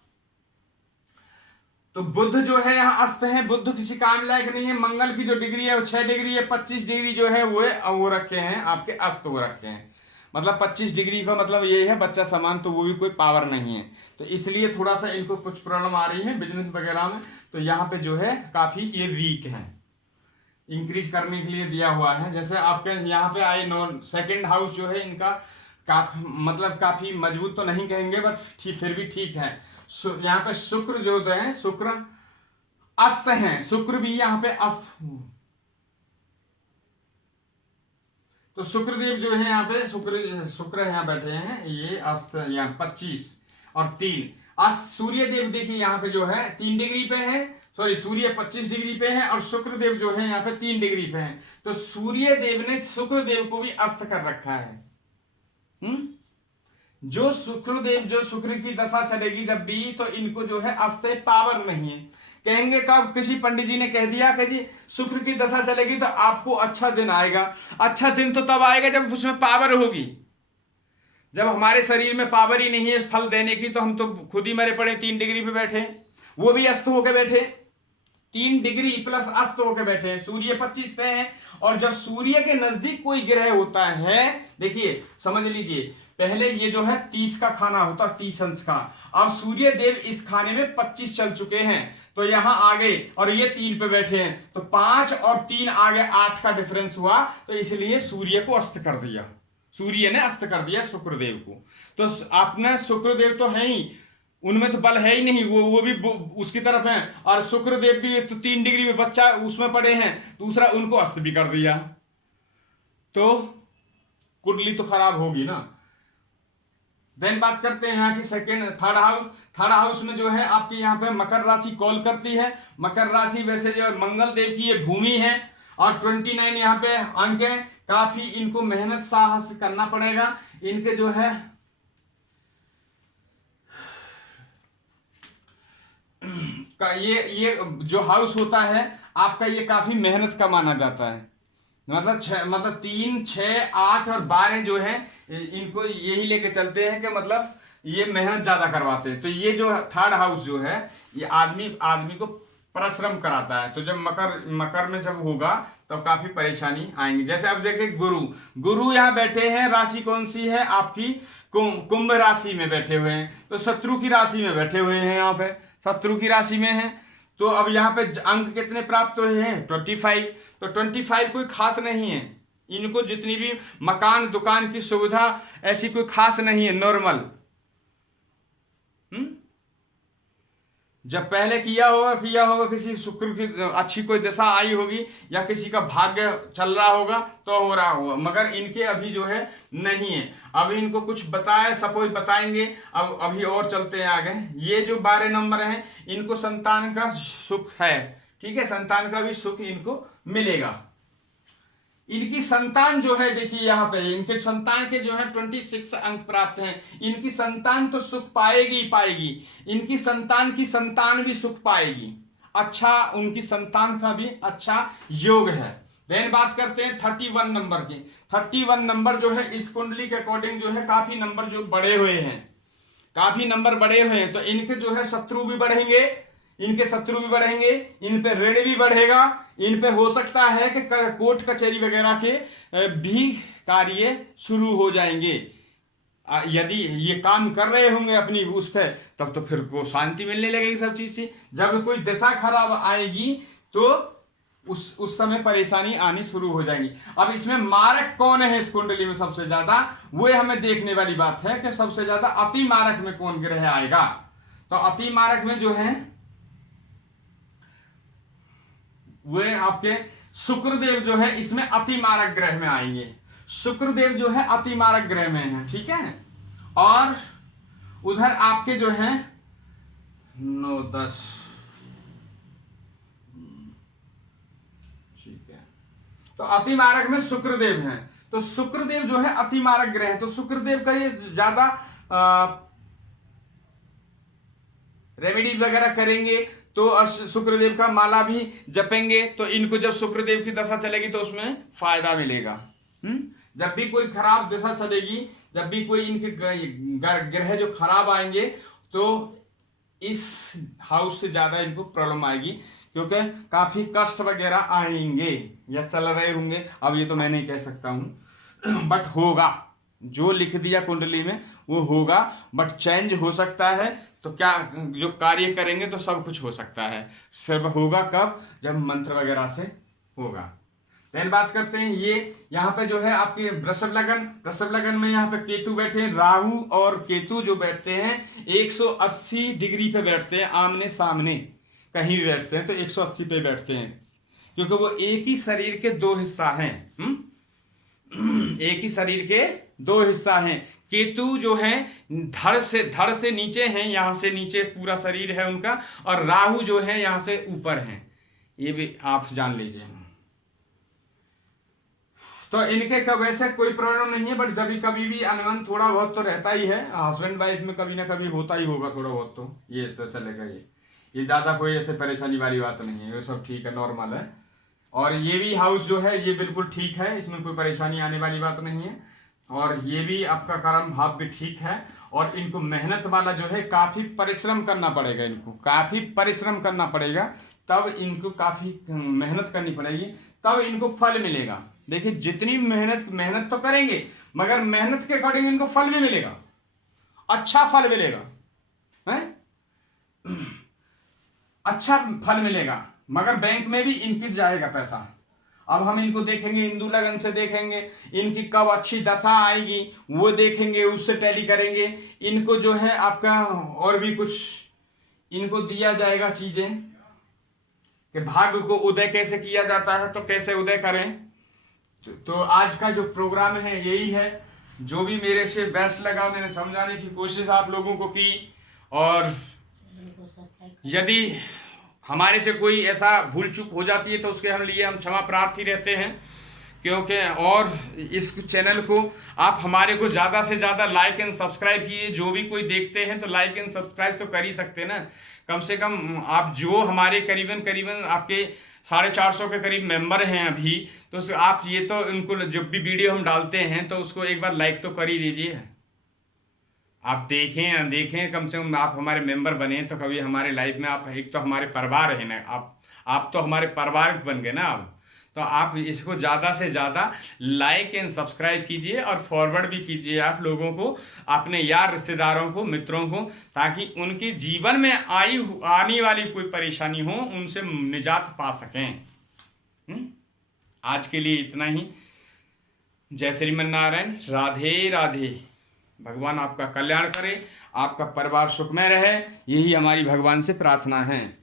तो बुध जो है यहाँ अस्त है, बुध किसी काम लायक नहीं है। मंगल की जो डिग्री है वो 6 डिग्री है, 25 डिग्री जो है वो रखे हैं आपके अस्त हो रखे हैं। मतलब 25 डिग्री का मतलब ये है बच्चा समान, तो वो भी कोई पावर नहीं है। तो इसलिए थोड़ा सा इनको कुछ प्रॉब्लम आ रही है बिजनेस वगैरह में, तो यहाँ पे जो है काफी ये वीक है। इंक्रीज करने के लिए दिया हुआ है, जैसे आपके यहाँ पे आए 2nd हाउस जो है इनका काफी मजबूत तो नहीं कहेंगे बट ठीक, फिर भी ठीक है। यहाँ पे शुक्र जो है, शुक्र अस्त हैं, शुक्र भी यहाँ पे अस्त, तो शुक्रदेव जो है यहाँ पे शुक्र यहाँ बैठे हैं, ये अस्त यहाँ 25, और 3। आज सूर्य देव देखिए यहाँ पे जो है 3 डिग्री पे है, सॉरी सूर्य 25 डिग्री पे है और शुक्र देव जो है यहाँ पे 3 डिग्री पे है। तो सूर्य देव ने शुक्र देव को भी अस्त कर रखा है। जो शुक्र की दशा चलेगी जब भी, तो इनको जो है अस्त पावर नहीं है। कहेंगे कब, किसी पंडित जी ने कह दिया कि जी शुक्र की दशा चलेगी तो आपको अच्छा दिन आएगा। अच्छा दिन तो तब आएगा जब उसमें पावर होगी। जब हमारे शरीर में पावर ही नहीं है फल देने की, तो हम तो खुद ही मरे पड़े। 3 डिग्री पे बैठे, वो भी अस्त होके बैठे, 3 डिग्री प्लस अस्त होके बैठे हैं। सूर्य 25 पे है, और जब सूर्य के नजदीक कोई ग्रह होता है, देखिए समझ लीजिए, पहले ये जो है 30 का खाना होता, 30 अंश का। अब सूर्य देव इस खाने में 25 चल चुके हैं, तो यहां आगे, और ये 3 पे बैठे हैं, तो 5 और 3 आगे 8 का डिफरेंस हुआ, तो इसलिए सूर्य को अस्त कर दिया। सूर्य ने अस्त कर दिया शुक्रदेव को। तो अपने शुक्रदेव तो है ही, उनमें तो बल है ही नहीं, वो भी उसकी तरफ है, और शुक्रदेव भी तो 3 डिग्री में बच्चा उसमें पड़े हैं, दूसरा उनको अस्त भी कर दिया, तो कुंडली तो खराब होगी ना। देन बात करते हैं यहाँ की थर्ड हाउस में जो है आपके यहाँ पे मकर राशि कॉल करती है। मकर राशि वैसे जो मंगल देव की ये भूमि है, और 29 यहाँ पे अंक है। काफी इनको मेहनत साहस करना पड़ेगा। इनके जो है ये जो हाउस होता है आपका, ये काफी मेहनत का माना जाता है। मतलब 3, 6, 8 और 12 जो है, इनको यही लेके चलते हैं कि मतलब ये मेहनत ज्यादा करवाते हैं। तो ये जो थर्ड हाउस जो है, ये आदमी को परिश्रम कराता है। तो जब मकर में जब होगा तो काफी परेशानी आएंगी। जैसे अब देखिए गुरु यहाँ बैठे हैं, राशि कौन सी है आपकी, कुंभ राशि में बैठे हुए हैं, तो शत्रु की राशि में बैठे हुए हैं, यहाँ पे शत्रु की राशि में है। तो अब यहाँ पे अंक कितने प्राप्त हुए हैं, 25। तो 25 कोई खास नहीं है। इनको जितनी भी मकान दुकान की सुविधा ऐसी कोई खास नहीं है, नॉर्मल। जब पहले किया होगा किसी शुक्र की अच्छी कोई दशा आई होगी, या किसी का भाग्य चल रहा होगा तो हो रहा होगा, मगर इनके अभी जो है नहीं है। अभी इनको कुछ बताए, सपोज बताएंगे। अब अभी और चलते हैं आगे। ये जो 12 नंबर है, इनको संतान का सुख है, ठीक है, संतान का भी सुख इनको मिलेगा। इनकी संतान जो है, देखिए यहाँ पे इनके संतान के जो है 26 अंक प्राप्त हैं। इनकी संतान तो सुख पाएगी। इनकी संतान की संतान भी सुख पाएगी। अच्छा, उनकी संतान का भी अच्छा योग है। देन बात करते हैं 31 नंबर की। 31 नंबर जो है इस कुंडली के अकॉर्डिंग जो है काफी नंबर जो बड़े हुए हैं, तो इनके जो है शत्रु भी बढ़ेंगे, इन पे ऋण भी बढ़ेगा। इन पे हो सकता है कि कोर्ट कचहरी वगैरह के भी कार्य शुरू हो जाएंगे। यदि ये काम कर रहे होंगे अपनी उस पे, तब तो फिर को शांति मिलने लगेगी सब चीज से। जब कोई दशा खराब आएगी तो उस समय परेशानी आनी शुरू हो जाएगी। अब इसमें मारक कौन है इस कुंडली में सबसे ज्यादा, वो हमें देखने वाली बात है कि सबसे ज्यादा अति मारक में कौन ग्रह आएगा। तो अति मारक में जो है वे आपके शुक्रदेव जो है इसमें अति मारक ग्रह में आएंगे। शुक्रदेव जो है अति मारक ग्रह में है, ठीक है। और उधर आपके जो है 9, 10, ठीक है। तो अति मारक में शुक्रदेव है। तो शुक्रदेव जो है अति मारक ग्रह है। तो शुक्रदेव का ये ज्यादा रेमेडी वगैरह करेंगे, तो शुक्रदेव का माला भी जपेंगे, तो इनको जब शुक्रदेव की दशा चलेगी तो उसमें फायदा मिलेगा। जब भी कोई खराब दशा चलेगी, जब भी कोई इनके ग्रह जो खराब आएंगे, तो इस हाउस से ज्यादा इनको प्रॉब्लम आएगी, क्योंकि काफी कष्ट वगैरह आएंगे या चल रहे होंगे। अब ये तो मैं नहीं कह सकता हूं, बट होगा। जो लिख दिया कुंडली में वो होगा, बट चेंज हो सकता है। तो क्या जो कार्य करेंगे तो सब कुछ हो सकता है। सिर्फ होगा कब, जब मंत्र वगैरह से होगा। देन बात करते हैं ये यहाँ पे जो है आपके वृषभ लगन में यहाँ पे केतु बैठे हैं। राहु और केतु जो बैठते हैं 180 डिग्री पे बैठते हैं, आमने सामने कहीं भी बैठते हैं तो 180 पे बैठते हैं, क्योंकि वो एक ही शरीर के 2 हिस्सा हैं। एक ही शरीर के दो हिस्सा हैं। केतु जो है धड़ से नीचे हैं, यहाँ से नीचे पूरा शरीर है उनका, और राहु जो है यहाँ से ऊपर हैं। ये भी आप जान लीजिए। तो इनके का वैसे कोई प्रॉब्लम नहीं है, बट जब कभी भी अनबन थोड़ा बहुत तो रहता ही है। हस्बैंड वाइफ में कभी ना कभी होता ही होगा थोड़ा बहुत, तो ये तो चलेगा। ये ज़्यादा कोई ऐसे परेशानी वाली बात नहीं है, ये सब ठीक है, नॉर्मल है। और ये भी हाउस जो है ये बिल्कुल ठीक है, इसमें कोई परेशानी आने वाली बात नहीं है। और ये भी आपका कर्म भाव भी ठीक है। और इनको मेहनत वाला जो है काफ़ी परिश्रम करना पड़ेगा, इनको काफ़ी परिश्रम करना पड़ेगा, तब इनको काफ़ी मेहनत करनी पड़ेगी, तब इनको फल मिलेगा। देखिए जितनी मेहनत तो करेंगे, मगर मेहनत के अकॉर्डिंग इनको फल भी मिलेगा, अच्छा फल मिलेगा, है अच्छा फल मिलेगा, मगर बैंक में भी इनकी जाएगा पैसा। अब हम इनको देखेंगे, हिंदू लगन से देखेंगे, इनकी कब अच्छी दशा आएगी वो देखेंगे, उससे टैली करेंगे। इनको जो है आपका और भी कुछ इनको दिया जाएगा चीजें कि भाग्य को उदय कैसे किया जाता है, तो कैसे उदय करें। तो आज का जो प्रोग्राम है यही है। जो भी मेरे से बेस्ट लगा मैंने समझाने की कोशिश आप लोगों को की। और यदि हमारे से कोई ऐसा भूल चूक हो जाती है तो उसके हम लिए हम क्षमा प्रार्थी रहते हैं, क्योंकि और इस चैनल को आप हमारे को ज़्यादा से ज़्यादा लाइक एंड सब्सक्राइब कीजिए। जो भी कोई देखते हैं तो लाइक एंड सब्सक्राइब तो कर ही सकते हैं ना, कम से कम आप जो हमारे करीबन आपके 450 के करीब मेंबर हैं अभी, तो आप ये तो उनको जब भी वीडियो हम डालते हैं तो उसको एक बार लाइक तो कर ही दीजिए। आप देखें कम से कम आप हमारे मेंबर बने तो कभी हमारे लाइफ में आप एक तो हमारे परिवार है ना, आप तो हमारे परिवार बन गए ना। अब तो आप इसको ज़्यादा से ज़्यादा लाइक एंड सब्सक्राइब कीजिए और फॉरवर्ड भी कीजिए आप लोगों को, अपने यार रिश्तेदारों को, मित्रों को, ताकि उनके जीवन में आने वाली कोई परेशानी हो उनसे निजात पा सकें। आज के लिए इतना ही। जय श्रीमन नारायण। राधे राधे। भगवान आपका कल्याण करे, आपका परिवार सुखमय रहे, यही हमारी भगवान से प्रार्थना है।